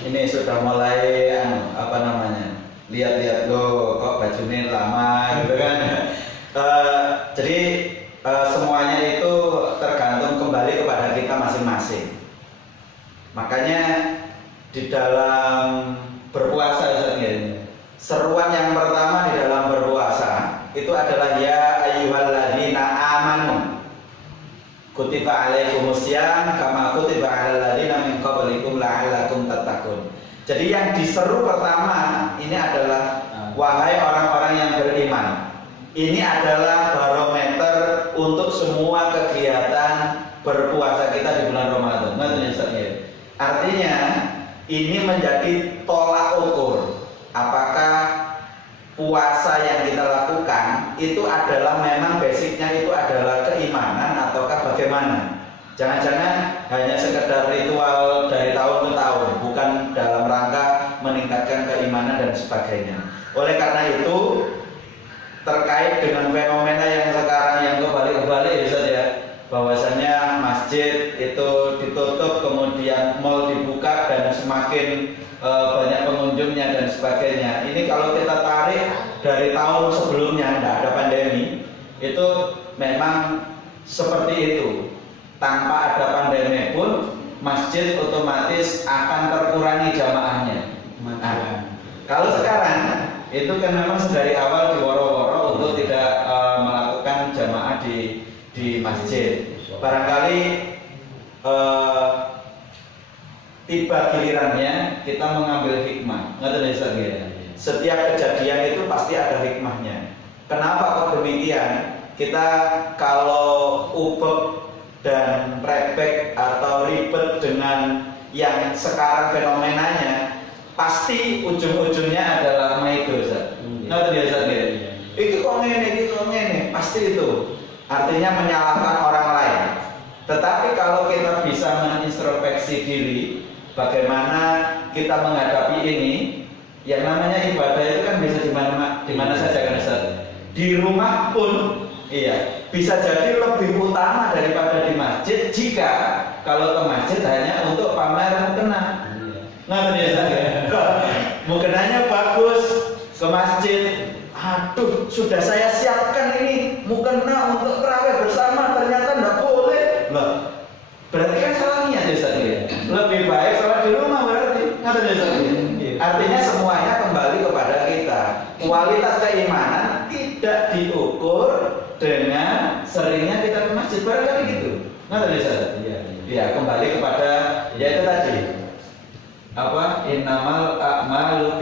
Ini sudah mulai apa namanya? Lihat-lihat loh, kok bajunya lama gitu kan. Jadi semuanya itu tergantung kembali kepada kita masing-masing. Makanya di dalam berpuasa seruan yang pertama di dalam berpuasa itu adalah ya ayyuhalladzina amanu kutiba alaikumusiyam kama kutiba alal ladzina min qablikum la'allakum tattaqun. Jadi yang diseru pertama ini adalah wahai orang-orang yang beriman. Ini adalah barometer untuk semua kegiatan berpuasa kita di bulan Ramadan. Artinya ini menjadi tolak ukur apakah puasa yang kita lakukan itu adalah memang basicnya itu adalah keimanan ataukah bagaimana. Jangan-jangan hanya sekedar ritual dari tahun ke tahun, bukan dalam rangka meningkatkan keimanan dan sebagainya. Oleh karena itu terkait dengan fenomena yang sekarang yang kebalik-kebalik ya, bahwasanya masjid itu ditutup, kemudian mal dibuka dan semakin banyak pengunjungnya dan sebagainya. Ini kalau kita tarik dari tahun sebelumnya tidak ada pandemi, itu memang seperti itu. Tanpa ada pandemi pun masjid otomatis akan terkurangi jamaahnya. Nah, kalau sekarang itu kan memang dari awal diworo-woro untuk tidak melakukan jamaah di masjid. Barangkali tiba gilirannya kita mengambil hikmah. Setiap kejadian itu pasti ada hikmahnya. Kenapa kok demikian? Kita kalau ubek dan repek atau ribet dengan yang sekarang fenomenanya, pasti ujung-ujungnya adalah maido, Ustaz. Iki kok ngene, pasti itu. Artinya menyalahkan orang lain. Tetapi kalau kita bisa mengintrospeksi diri, bagaimana kita menghadapi ini, yang namanya ibadah itu kan bisa di mana saja kan Ustaz. Di rumah pun iya, bisa jadi lebih utama daripada di masjid jika kalau ke masjid hanya untuk pamer mukena. Ngerti ya Ustaz? Mukenanya bagus, ke masjid, aduh sudah saya siapkan ini mukena untuk terawih bersama, ternyata enggak boleh. Loh, berarti kan salah niat ya Ustaz. Lebih baik sholat di rumah berarti. Ngerti ya Ustaz? Artinya semuanya kembali kepada kita. Kualitas keimanan tidak diukur dengan seringnya kita ke masjid, barangkali gitu. Ngerti ya Ustaz? Iya, kembali kepada yaitu tadi apa innamal a'malu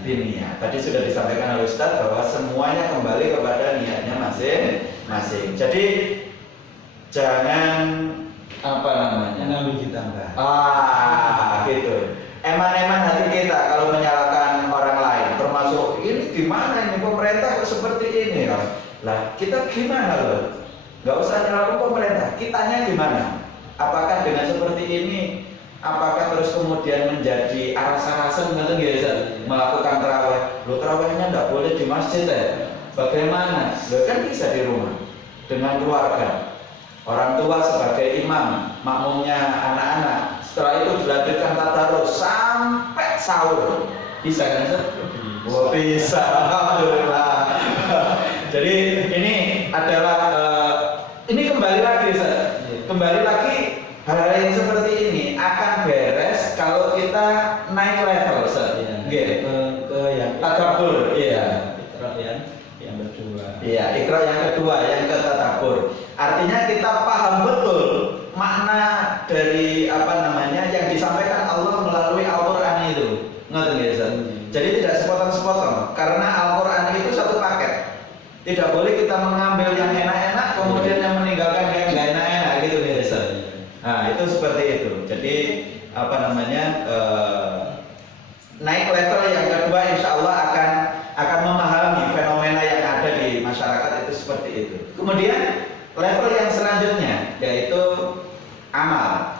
binniyat. Tadi sudah disampaikan oleh Ustaz bahwa semuanya kembali kepada niatnya masing-masing. Jadi jangan apa namanya ngambil ditambah. Gitu. Eman-eman hati kita kalau menyalahkan orang lain, termasuk ini gimana ini pemerintah kok seperti ini ya. Lah kita gimana loh? Gak usah nyalahkan pemerintah. Kitanya gimana? Apakah dengan seperti ini? Apakah terus kemudian menjadi arasan-arasan melakukan terawih? Lo terawihnya tidak boleh di masjid ya? Bagaimana? Lo kan bisa di rumah dengan keluarga. Orang tua sebagai imam, makmumnya anak-anak. Setelah itu dilanjutkan tadarus sampai sahur. Bisa kan Ustaz? Oh, bisa. Alhamdulillah. Jadi ini adalah ini kembali lagi Ustaz. Kembali lagi hal yang seperti ini akan beres kalau kita naik level, ke yang tadabbur, iya. Iqra yang kedua. Iya, Iqra yang kedua, yang ke tadabbur. Artinya kita paham betul makna dari yang disampaikan Allah melalui Al-Qur'an itu. Ngerti nggih, Ustaz? Jadi tidak sepotong-sepotong, karena Al-Qur'an itu satu paket. Tidak boleh kita mengambil yang enak-enak kemudian yang meninggalkan yang enggak enak-enak gitu nih, Ustaz. Nah, itu seperti itu. Jadi naik level yang kedua insya Allah akan memahami fenomena yang ada di masyarakat itu seperti itu. Kemudian level yang selanjutnya yaitu amal.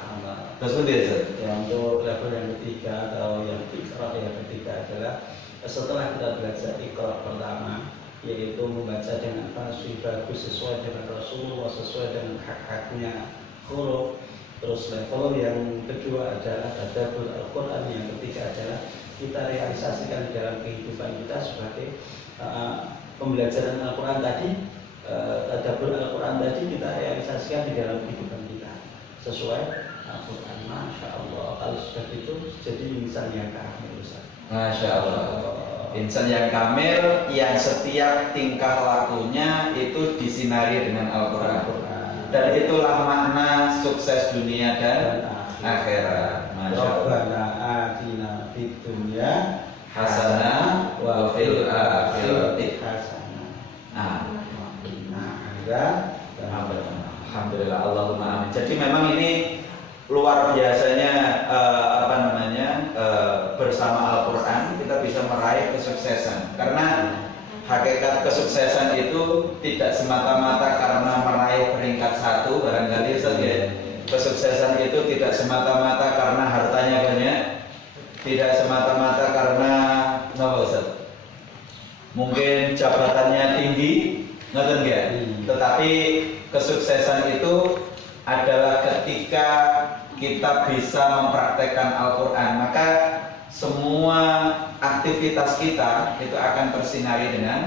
Terus untuk level yang ketiga atau yang Iqra yang ketiga adalah setelah kita belajar Iqra pertama, yaitu membaca dengan fasih bagus sesuai dengan Rasulullah, sesuai dengan hak-haknya huruf. Terus level yang kedua adalah tadabbur Al-Quran, yang ketiga adalah kita realisasikan di dalam kehidupan kita sebagai pembelajaran Al-Quran tadi, tadabbur Al-Quran tadi kita realisasikan di dalam kehidupan kita sesuai Al-Quran. Masya Allah, kalau sudah itu jadi insan yang kamil. Masya Allah, insan yang kamil yang setiap tingkah lakunya itu disinari dengan Al-Quran. Dan itulah makna sukses dunia dan akhirat. Rabbana atina fid dunya hasanah wa fil akhirati hasanah. Alhamdulillah, Allahumma amin. Jadi memang ini luar biasanya bersama Al-Quran kita bisa meraih kesuksesan. Karena hakikat kesuksesan itu tidak semata-mata karena meraih peringkat 1 barangkali saja. Kesuksesan itu tidak semata-mata karena hartanya banyak, tidak semata-mata karena mungkin jabatannya tinggi, ngerti nggak? Tetapi kesuksesan itu adalah ketika kita bisa mempraktekkan Al-Quran, maka semua aktivitas kita itu akan tersinari dengan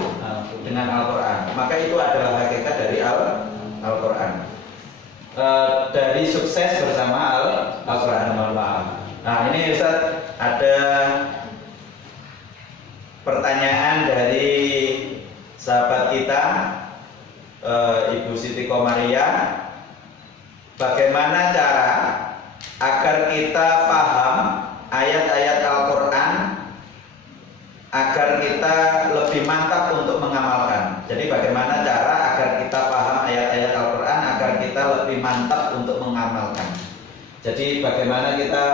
Al-Quran. Maka itu adalah hakikat dari Al-Quran. Dari sukses bersama Al-Quran. Nah, ini Ustaz ada pertanyaan dari sahabat kita Ibu Siti Komaria. Bagaimana cara agar kita paham ayat-ayat Al-Quran agar kita lebih mantap untuk mengamalkan? Jadi bagaimana cara agar kita paham ayat-ayat Al-Quran agar kita lebih mantap untuk mengamalkan? Jadi bagaimana kita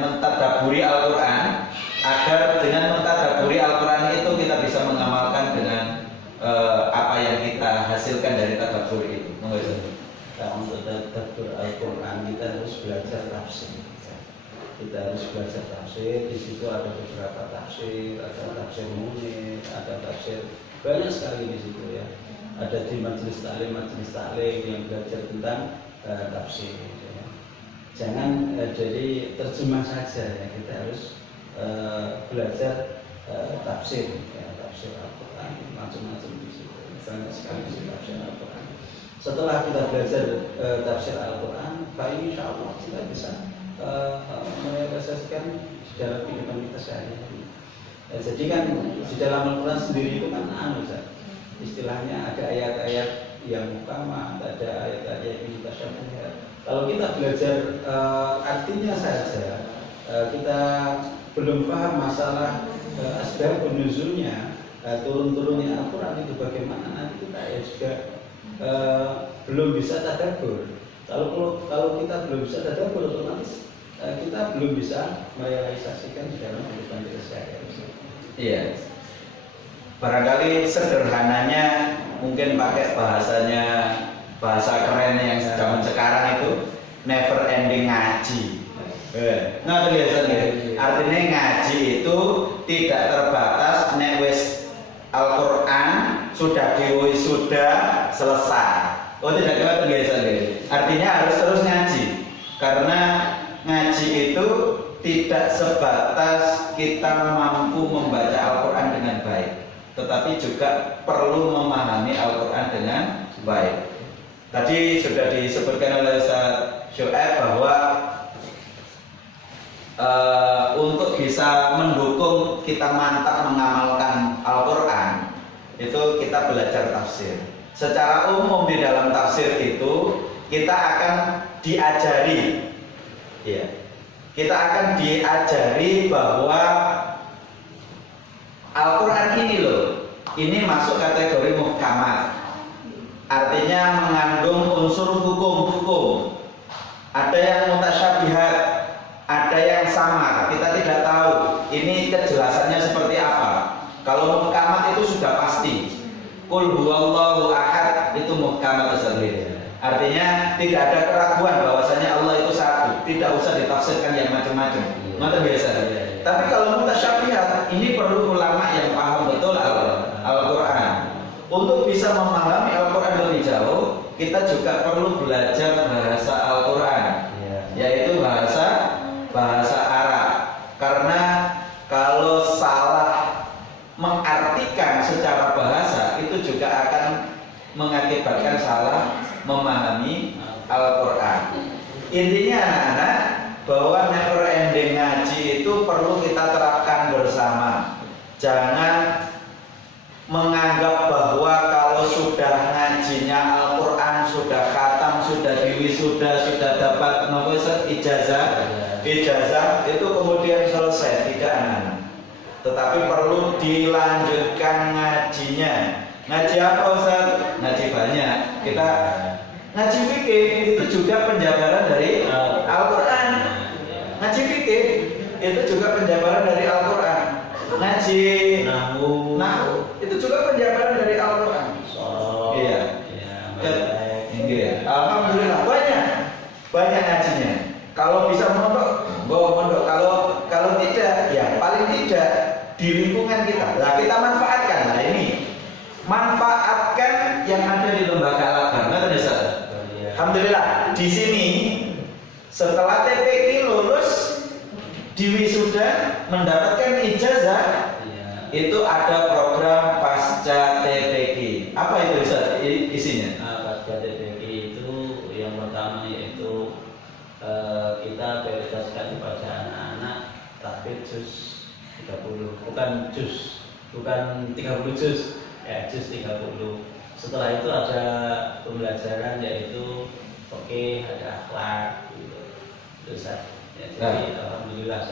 mentadabburi Al-Quran agar dengan mentadabburi Al-Quran itu kita bisa mengamalkan dengan apa yang kita hasilkan dari tadabbur itu. Untuk tadabbur Al-Quran kita harus belajar tafsir. Kita harus belajar tafsir. Di situ ada beberapa tafsir, ada tafsir Munir, ada tafsir banyak sekali di situ ya. Ada di majelis taklim yang belajar tentang tafsir. Ya. Jangan jadi terjemah saja ya. Kita harus belajar tafsir, ya, tafsir Al-Quran macam-macam di situ. Banyak sekali di tafsir Al-Quran. Setelah kita belajar tafsir Al-Quran, insya Allah kita bisa merealisasikan dalam kehidupan kita sehari-hari. Jadi kan di dalam Al-Quran sendiri itu kan istilahnya ada ayat-ayat yang mukama, ada ayat-ayat yang mutasyabih. Kalau kita belajar artinya saja, kita belum paham masalah asbab nuzulnya, turun-turunnya Al-Quran itu bagaimana, nanti kita ya juga belum bisa tadabbur. Kalau kita belum bisa tadabbur, otomatis kita belum bisa merealisasikan di dalam kehidupan kita sehari-hari. Iya. Barangkali sederhananya mungkin pakai bahasa keren yang zaman sekarang itu never ending ngaji. Nah, artinya ngaji itu tidak terbatas nek wis Al-Quran sudah sudah selesai. Oh, tidak terbiasa. Artinya harus terus ngaji. Karena ngaji itu tidak sebatas kita mampu membaca Al-Quran dengan baik, tetapi juga perlu memahami Al-Quran dengan baik. Tadi sudah disebutkan oleh Ustaz Syuaib bahwa untuk bisa mendukung kita mantap mengamalkan Al-Quran itu kita belajar tafsir. Secara umum di dalam tafsir itu kita akan diajari, ya, kita akan diajari bahwa Al-Quran ini loh, ini masuk kategori muhkamat. Artinya mengandung unsur hukum-hukum. Ada yang mutasyabihat, ada yang samar. Kita tidak tahu ini kejelasannya seperti apa. Kalau muhkamat itu sudah pasti. Qul huwallahu ahad itu muhkamat tersendiri. Artinya tidak ada keraguan bahwasanya Allah itu satu. Tidak usah ditafsirkan yang macam-macam. Macam biasa. Tapi kalau mutasyabihat, ini perlu ulama yang paham betul Al-Quran. Untuk bisa memahami Al-Quran lebih jauh, kita juga perlu belajar bahasa Al-Quran, yaitu bahasa Arab. Karena kalau salah mengartikan secara bahasa, itu juga akan mengakibatkan salah memahami Al-Quran. Intinya anak-anak, bahwa never ending ngaji itu perlu kita terapkan bersama. Jangan menganggap bahwa kalau sudah ngajinya Al-Quran, sudah khatam, sudah diwisuda, sudah dapat ijazah itu kemudian selesai. Tidak, anak-anak. Tetapi perlu dilanjutkan ngajinya. Ngaji apa, Ustaz? Ngaji banyak. Kita ngaji fikih itu juga penjabaran dari Al-Quran. Ngaji fikih itu juga penjabaran dari Al-Quran. Ngaji nahu itu juga penjabaran dari Al-Quran. Iya. Alhamdulillah banyak ngajinya. Kalau bisa mondok, mondok. Kalau tidak, ya paling tidak di lingkungan kita. Nah, kita manfaatkan. Nah, ini manfaatkan yang ada di lembaga Al-Agama. Alhamdulillah di sini setelah TPQ lulus diwisuda mendapatkan ijazah, itu ada program pasca TPQ. Apa itu isinya? Pasca TPQ itu yang pertama yaitu kita prioritaskan kepada anak-anak tahfidz juz 30, bukan 30 juz, ya juz 30. Setelah itu ada pembelajaran yaitu fikih, ada akhlak gitu. Jadi alhamdulillah.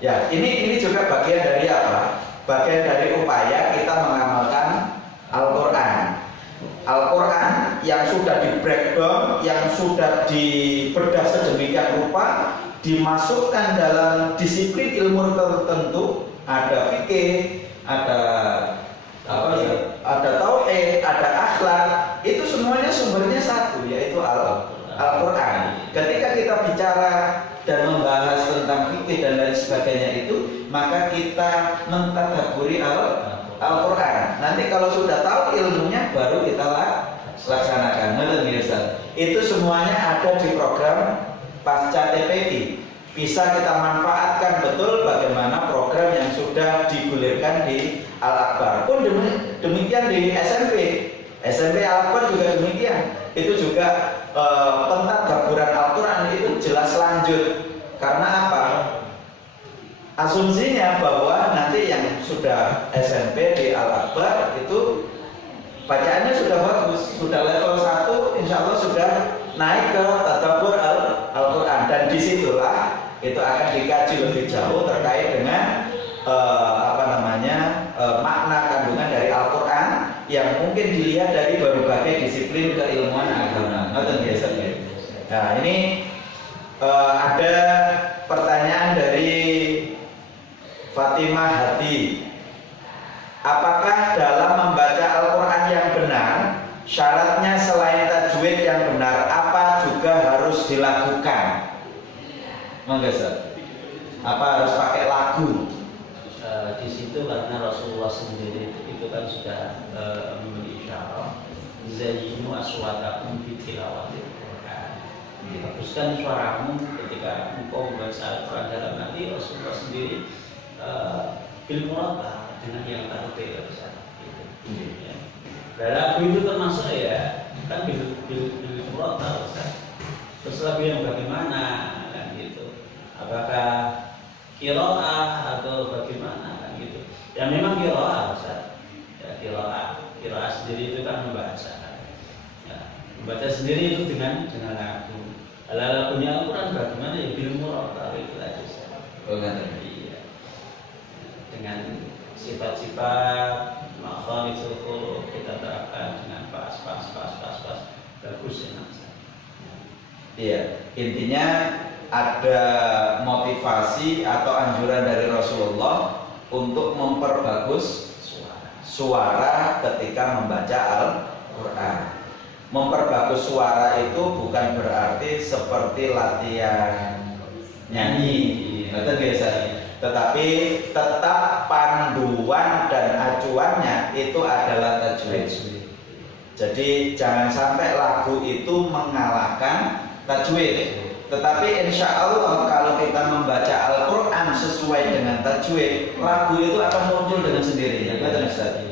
Ya, ini juga bagian dari apa? Bagian dari upaya kita mengamalkan Al-Quran. Al-Quran yang sudah di breakdown, yang sudah dibedah sedemikian rupa, dimasukkan dalam disiplin ilmu tertentu. Ada fikih, ada tauhid, ada akhlak. Itu semuanya sumbernya satu, yaitu Al-Quran. Ketika kita bicara dan membahas tentang fikih dan lain sebagainya itu, maka kita mentadaburi Al-Quran. Nanti kalau sudah tahu ilmunya, baru kita laksanakan. Itu semuanya ada di program pasca TPQ. Bisa kita manfaatkan betul bagaimana program yang sudah digulirkan di Al-Akbar. Pun demikian di SMP Al-Akbar juga demikian. Itu juga pentadabburan Al-Quran itu jelas lanjut. Karena apa? Asumsinya bahwa nanti yang sudah SMP di Al-Akbar itu bacaannya sudah bagus, sudah level 1, insya Allah sudah naik ke tadabbur Al-Quran. Dan disitulah itu akan dikaji lebih jauh terkait dengan makna kandungan dari Al-Quran yang mungkin dilihat dari berbagai disiplin keilmuan agama. Nah, ini ada pertanyaan dari Fatimah Hati. Apakah dalam membaca Al-Quran yang benar, syaratnya selain tajwid yang benar, apa juga harus dilakukan? Apa harus pakai lagu? Di situ karena Rasulullah sendiri itu kan sudah memberi isyarat, zayyinu aswatakum fi tilawatil Quran. Baguskan suaramu ketika engkau membaca Al-Quran dalam hati. Rasulullah sendiri bil murabah dengan yang tartil gitu. Dan lagu itu termasuk ya kan bil murattal Ustaz. Terus lagu yang bagaimana kan gitu. Apakah qiraah atau bagaimana kan gitu. Ya memang qiraah Ustaz. Ya qiraah sendiri itu kan membaca. Ya, membaca sendiri itu dengan lagu. Lagunya Al-Qur'an bagaimana ya bil murattal itu aja Ustaz. Oh, iya. Dengan sifat-sifat makharijul huruf kita terapkan dengan pas bagus ya Mas. Iya, intinya ada motivasi atau anjuran dari Rasulullah untuk memperbagus suara ketika membaca Al-Quran. Memperbagus suara itu bukan berarti seperti latihan nyanyi, betul biasa. Tetapi tetap panduan dan acuannya itu adalah tajwid. Jadi jangan sampai lagu itu mengalahkan tajwid. Tetapi insya Allah kalau kita membaca Al-Quran sesuai dengan tajwid, lagu itu akan muncul dengan sendirinya. Betul Ustaz?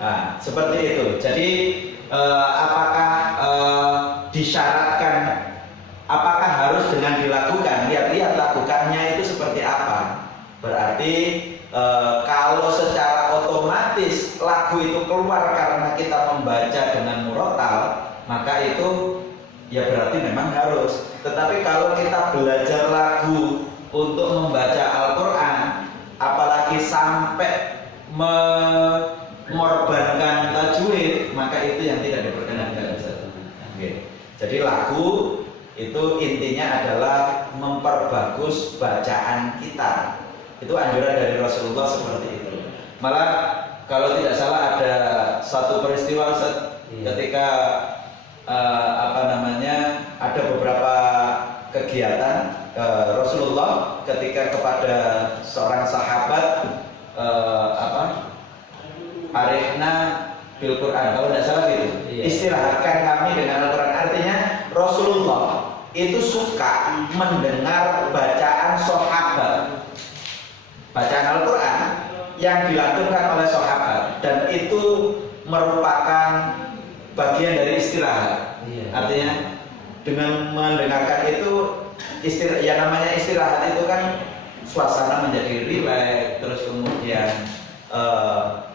Nah, seperti itu. Jadi apakah disyaratkan, apakah harus dengan dilakukan? Lihat-lihat lakukannya itu seperti apa. Berarti kalau secara otomatis lagu itu keluar karena kita membaca dengan murattal, maka itu ya berarti memang harus. Tetapi kalau kita belajar lagu untuk membaca Al-Quran, apalagi sampai mengorbankan tajwid, maka itu yang tidak diperkenankan. Jadi lagu itu intinya adalah memperbagus bacaan kita. Itu anjuran dari Rasulullah seperti itu. Malah kalau tidak salah ada satu peristiwa ketika ada beberapa kegiatan Rasulullah ketika kepada seorang sahabat arihna bil Quran, kalau tidak salah gitu. Istirahatkan kami dengan Al-Quran. Artinya Rasulullah itu suka mendengar bacaan sahabat, bacaan Al-Quran yang dilakukan oleh sahabat, dan itu merupakan bagian dari istirahat. Artinya dengan mendengarkan itu yang namanya istirahat itu kan suasana menjadi rileks, terus kemudian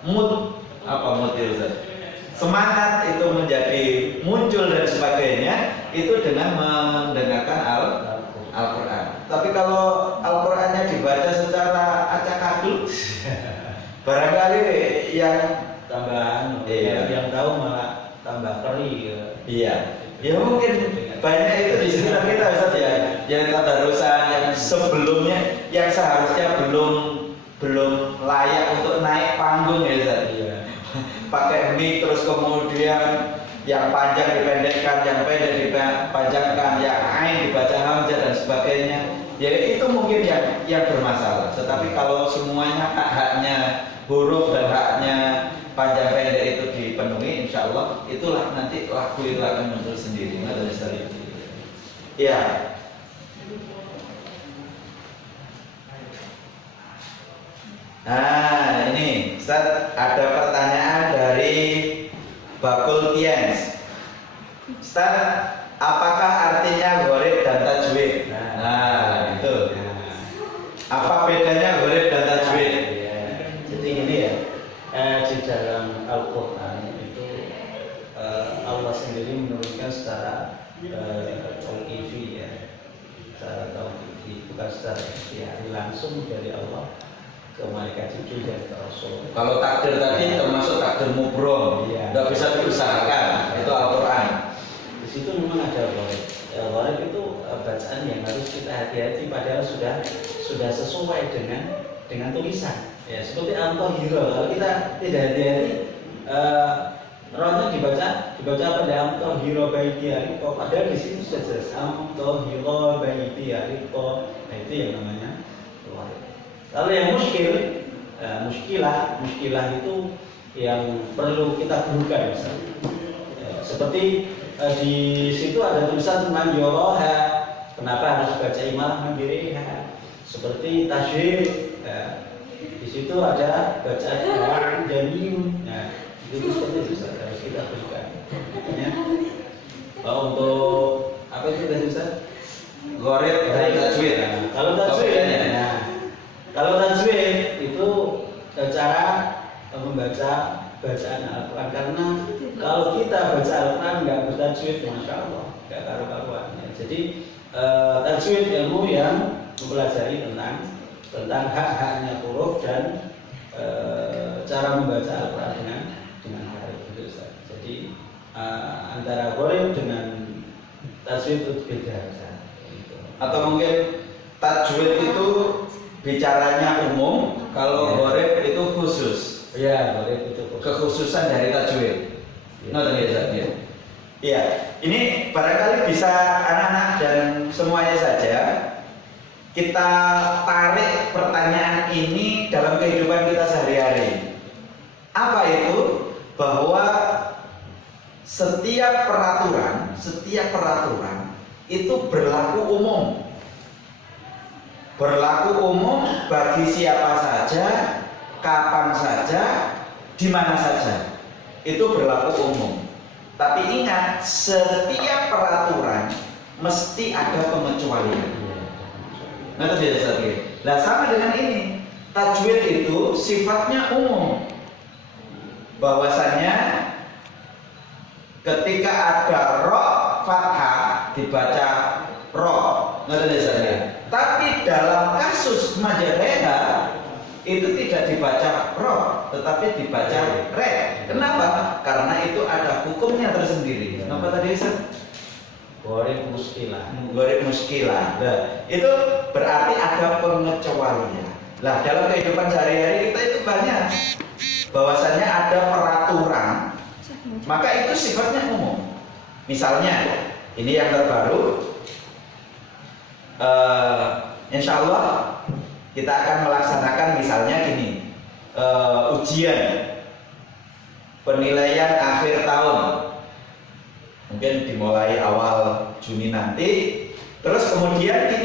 mood itu semangat itu menjadi muncul dan sebagainya, itu dengan mendengarkan Al-Quran. Tapi kalau Al-Qurannya dibaca secara acak-adul, barangkali yang tambahan, yang tahu malah tambah perih. Ya mungkin banyak itu di sini kita Ustaz ya, yang tadarusan yang sebelumnya yang seharusnya belum layak untuk naik panggung ya Ustaz. Pakai mic terus kemudian yang panjang dipendekkan, yang pendek dipanjangkan, yang ain dibaca hamzah dan sebagainya. Ya itu mungkin yang bermasalah. Tetapi kalau semuanya hak-haknya huruf dan haknya panjang pendek itu dipenuhi, insya Allah itulah nanti lagu itu akan muncul sendiri. Ya. Nah ini Ustaz, ada pertanyaan dari Bakul Tiens. Ustaz, apakah artinya gharib dan tajwid? Nah itu. Apa bedanya gharib dan tajwid? Jadi ini ya, di dalam Al-Quran itu Allah sendiri menurunkan secara tauqifi ya, secara tauqifi, bukan secara ikhtiari langsung dari Allah ke malaikat Jibril dan ke Rasul. Kalau takdir tadi termasuk takdir mubrom, nggak bisa diusahakan, itu Al-Quran. Di situ memang ada gharib. Gharib itu bacaan yang harus kita hati-hati, padahal sudah sesuai dengan tulisan. Ya, seperti Al-Tahira, kalau kita tidak hati-hati, rohnya dibaca pada Al-Tahira baiti ariqo, padahal di situ sudah jelas Al-Tahira baiti ariqo. Nah itu yang namanya gharib. Kalau yang muskilah itu yang perlu kita buka misalnya. Seperti di situ ada tulisan manjoroha, kenapa harus baca imalah mandiriha? Seperti tajwid, di situ ada bacaan dan yun. Nah, Itu bisa harus kita berikan. Ya. Untuk apa itu tadi Ustaz? Gharib dan tajwid. Kalau tajwid, kalau tajwid itu cara membaca bacaan Al-Quran, karena kalau kita baca Al-Quran nggak bertajwid, masya Allah, nggak karu-karuan. Ya. Jadi tajwid ilmu yang mempelajari tentang hak-haknya huruf dan cara membaca Al-Quran dengan harif itu Ustaz. Jadi antara gharib dengan tajwid itu beda Ustaz. Atau mungkin tajwid itu bicaranya umum, kalau gharib itu khusus. Ya, gharib itu khusus. Kekhususan dari tajwid. Nonton ya Ustaz ya. Iya, ini barangkali bisa anak-anak dan semuanya saja kita tarik pertanyaan ini dalam kehidupan kita sehari-hari. Apa itu? Bahwa setiap peraturan itu berlaku umum. Berlaku umum bagi siapa saja, kapan saja, di mana saja. Itu berlaku umum. Tapi ingat, setiap peraturan mesti ada pengecualian. Nah, itu biasa lagi. Nah, sama dengan ini. Tajwid itu sifatnya umum. Bahwasanya ketika ada ro fathah dibaca ro. Nah, itu biasa lagi. Tapi dalam kasus majareha itu tidak dibaca ro, tetapi dibaca re. Kenapa? Karena itu ada hukumnya tersendiri. Kenapa tadi Ustaz? Gharib muskilah. Gharib muskilah. Nah, itu berarti ada pengecualian. Nah, dalam kehidupan sehari-hari kita itu banyak bahwasanya ada peraturan, maka itu sifatnya umum. Misalnya, ini yang terbaru. Insya Allah kita akan melaksanakan misalnya gini, ujian penilaian akhir tahun. Mungkin dimulai awal Juni nanti. Terus kemudian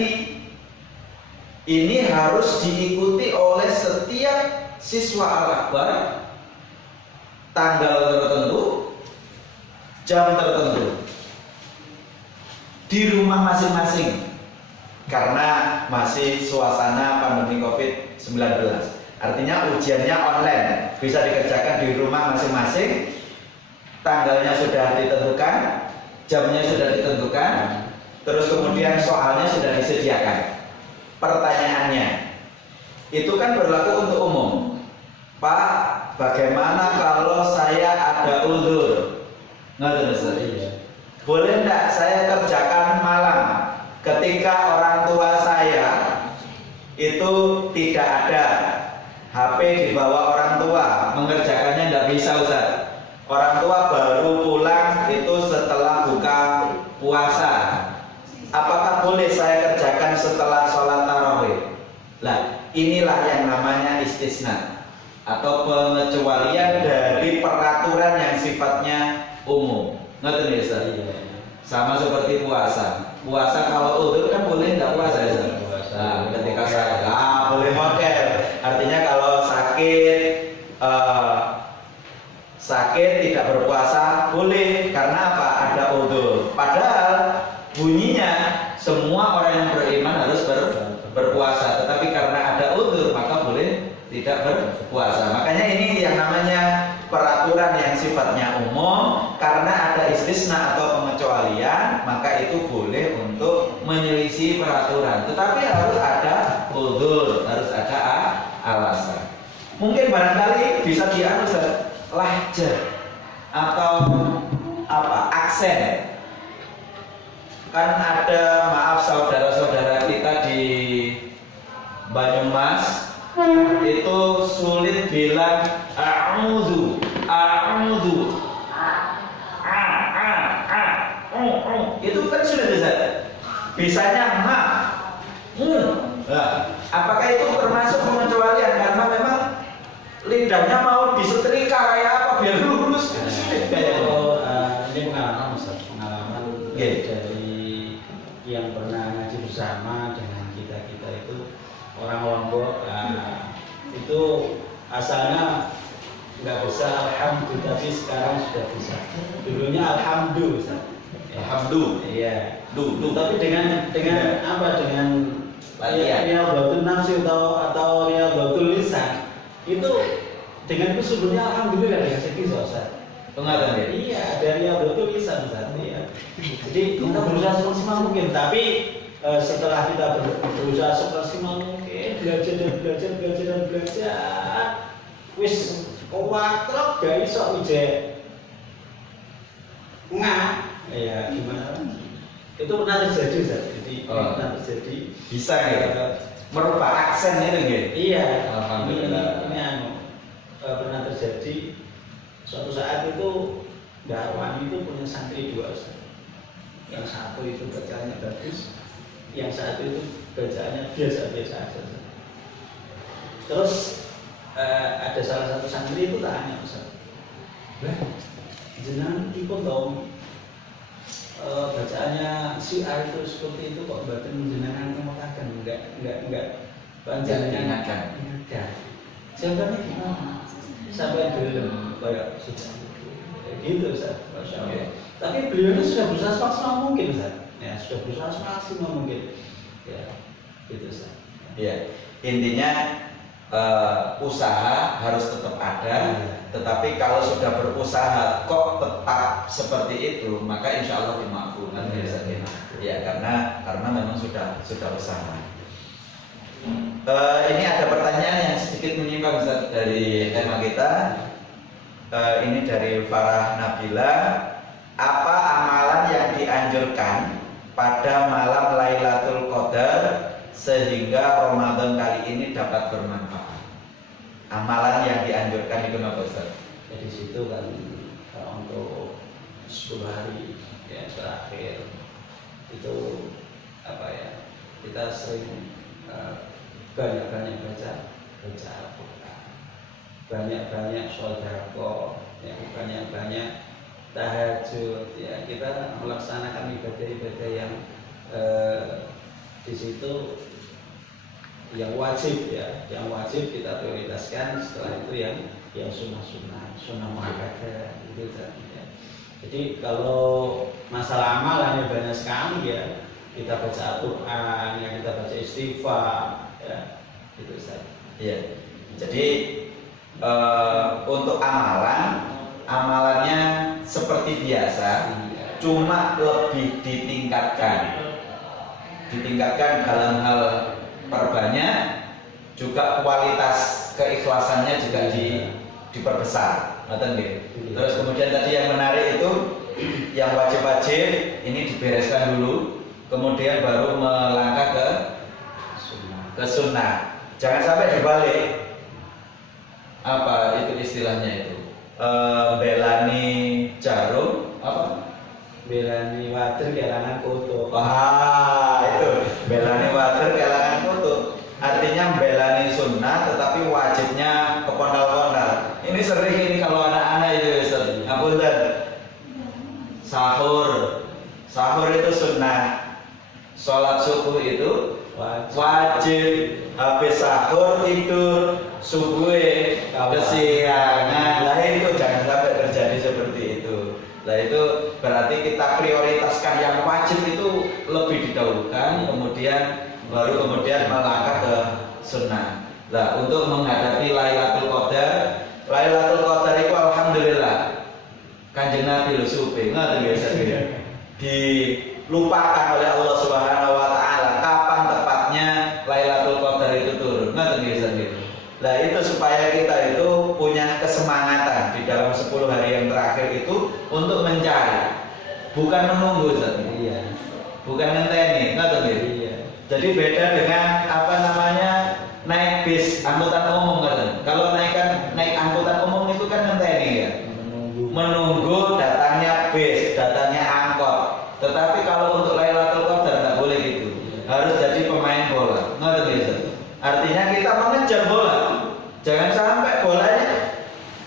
ini harus diikuti oleh setiap siswa Al-Akbar, tanggal tertentu, jam tertentu, di rumah masing-masing. Karena masih suasana pandemi COVID-19. Artinya ujiannya online, bisa dikerjakan di rumah masing-masing. Tanggalnya sudah ditentukan, jamnya sudah ditentukan, terus kemudian soalnya sudah disediakan. Pertanyaannya, itu kan berlaku untuk umum. Pak, bagaimana kalau saya ada uzur? Boleh enggak saya kerjakan malam ketika orang tua saya itu tidak ada, HP dibawa orang tua, mengerjakannya enggak bisa Ustaz. Orang tua baru pulang itu setelah buka puasa. Apakah boleh saya kerjakan setelah sholat tarawih? Nah, inilah yang namanya istisna atau pengecualian dari peraturan yang sifatnya umum. Ngerti nih Ustaz? Sama seperti puasa. Puasa kalau udzur kan boleh enggak puasa ya Ustaz? Nah, ketika saya boleh mokel. Artinya kalau sakit tidak berpuasa boleh, karena apa? Ada udzur. Padahal bunyinya semua orang yang beriman harus berpuasa, tetapi karena ada udzur maka boleh tidak berpuasa. Makanya ini yang namanya peraturan yang sifatnya umum, karena ada istisna atau pengecualian, maka itu boleh untuk menyelisih peraturan. Tetapi harus ada udzur, harus ada alasan. Mungkin barangkali bisa diatur lahjah atau aksen. Kan ada, maaf saudara-saudara kita di Banyumas itu sulit bilang a'udzu. Itu kan sudah bisanya ma. Nah, apakah itu termasuk pengecualian? Karena memang lidahnya mau disetrika kayak apa biar lurus. Ini pengalaman dari yang pernah ngaji bersama dengan kita itu orang Lombok. Itu asalnya nggak bisa alhamdulillah, tapi sekarang sudah bisa. Dulunya alhamdulillah. Alhamdulillah. Iya. Du. Tapi dengan apa? Dengan latihan. Riyadhatul nafsi atau riyadhatul lisan itu dengan itu sebenarnya alhamdulillah dengan segi Ustaz. Pengertian ya? Iya, dari riyadhatul lisan Ustaz. Iya. Jadi kita berusaha semaksimal mungkin, tapi setelah kita berusaha semaksimal mungkin belajar wis kuwatrok gak iso ijek ya gimana itu pernah terjadi Ustaz. Jadi pernah terjadi bisa ya merubah aksen itu gitu. Iya, alhamdulillah. Ini pernah terjadi suatu saat itu Darwan itu punya santri 2 Ustaz. Yang satu itu bacaannya bagus, yang satu itu bacaannya biasa-biasa aja. Terus ada salah satu santri itu tanya Ustaz, jenengan ikut dong bacaannya si A itu seperti itu kok batin jenengan mengatakan enggak panjenengan ingatkan. Jawabannya gimana? Sampai belum kayak sudah gitu Ustaz, Masya Allah. Tapi beliau ini sudah berusaha semaksimal mungkin Ustaz. Ya, sudah berusaha semaksimal mungkin. Ya, gitu Ustaz. Ya, intinya usaha harus tetap ada, tetapi kalau sudah berusaha kok tetap seperti itu, maka insya Allah dimaafkan. Ya, karena memang sudah usaha. Ini ada pertanyaan yang sedikit menyimpang Ustaz dari tema kita. Ini dari Farah Nabila. Apa amalan yang dianjurkan pada malam Lailatul Qadar sehingga Ramadan kali ini dapat bermanfaat? Amalan yang dianjurkan itu apa Ustaz? Ya, di situ kan untuk 10 hari yang terakhir itu apa ya, kita sering banyak-banyak baca Al-Quran, banyak-banyak sedekah, ya, banyak-banyak tahajud, ya, kita melaksanakan ibadah-ibadah yang di situ yang wajib, ya, yang wajib kita prioritaskan. Setelah itu yang sunnah muakkadah itu tadi, ya. Jadi kalau masalah amalan banyak sekali, ya, kita baca Al-Quran, ya, kita baca istighfar, ya, itu saja. Ya. Jadi untuk amalannya seperti biasa, cuma lebih ditingkatkan dalam hal perbanyak, juga kualitas keikhlasannya juga diperbesar. Terus kemudian tadi yang menarik itu yang wajib-wajib ini dibereskan dulu, kemudian baru melangkah ke sunnah. Jangan sampai dibalik. Apa itu istilahnya itu? Belani jarum apa? Belani water kelangan kutub. Itu belani water kelangan kutub. Artinya belani sunnah tetapi wajibnya kepondal-pondal. Ini sering ini kalau anak-anak itu Ustaz. Ngapunten. Sahur itu sunnah. Sholat subuh itu wajib. Habis sahur tidur, subuh kesiangan. Lah itu jangan sampai terjadi seperti itu. Lah itu berarti kita prioritaskan yang wajib itu lebih didahulukan, kemudian melangkah ke sunnah. Nah, untuk menghadapi Lailatul Qadar itu alhamdulillah Kanjeng Nabi Lusupe dilupakan oleh Allah Subhanahu wa taala kapan tepatnya Lailatul Qadar itu turun. Nah, itu supaya kita itu punya kesemangatan di dalam 10 hari yang terakhir itu untuk mencari, bukan menunggu Ustaz. Iya. Bukan ngenteni, Iya. Jadi beda dengan naik bis angkutan umum kan. Kalau naik angkutan umum itu kan ngenteni ya. Menunggu datangnya bis, datangnya angkot. Tetapi kalau untuk Lailatul Qadar nggak boleh gitu. Harus jadi pemain bola. Artinya kita mengejar bola. Jangan sampai bolanya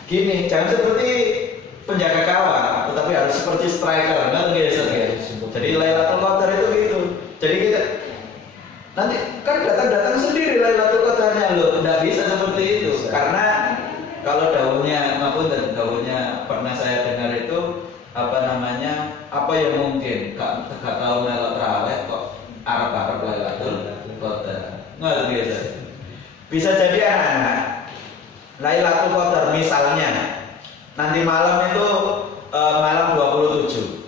gini, jangan seperti penjaga gawang, tetapi harus seperti striker. Jadi Lailatul Qadar itu gitu. Jadi kita nanti kan datang sendiri Lailatul Qadarnya loh, tidak bisa seperti itu. Karena Kalau dawuhnya ngapunten, dawuhnya pernah saya dengar itu apa namanya? Apa yang mungkin gak tahu melok raweh kok arep-arep Lailatul Qadar. Ngerti ya? Bisa jadi anak-anak Lailatul Qadar misalnya nanti malam itu malam 27.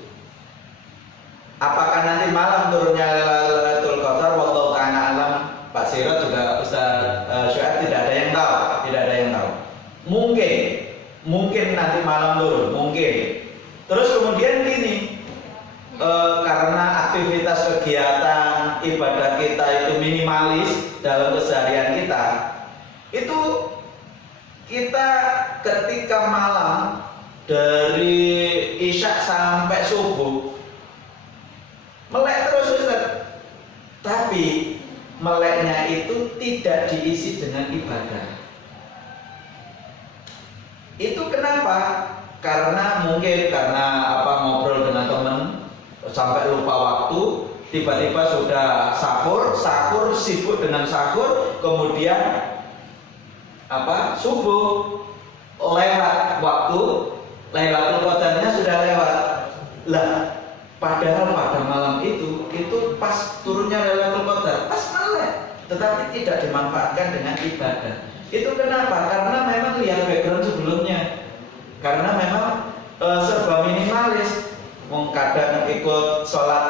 Apakah nanti malam turunnya Lailatul Qadar? Wallahu ta'ala alam. Pak Sirot juga Ustaz Syuaib tidak ada yang tahu, tidak ada yang tahu. Mungkin nanti malam turun, mungkin. Terus kemudian gini, karena aktivitas kegiatan ibadah kita itu minimalis dalam keseharian kita, itu kita ketika malam dari isya sampai subuh melek terus Ustaz. Tapi meleknya itu tidak diisi dengan ibadah. Itu kenapa? Karena ngobrol dengan teman sampai lupa waktu, tiba-tiba sudah sahur sibuk dengan sahur, kemudian subuh lewat waktu, Lailatul Qadarnya sudah lewat. Lah, padahal pada malam itu pas turunnya Lailatul Qadar, pas melek, tetapi tidak dimanfaatkan dengan ibadah. Itu kenapa? Karena memang lihat background sebelumnya. Karena memang serba minimalis. Kadang ikut sholat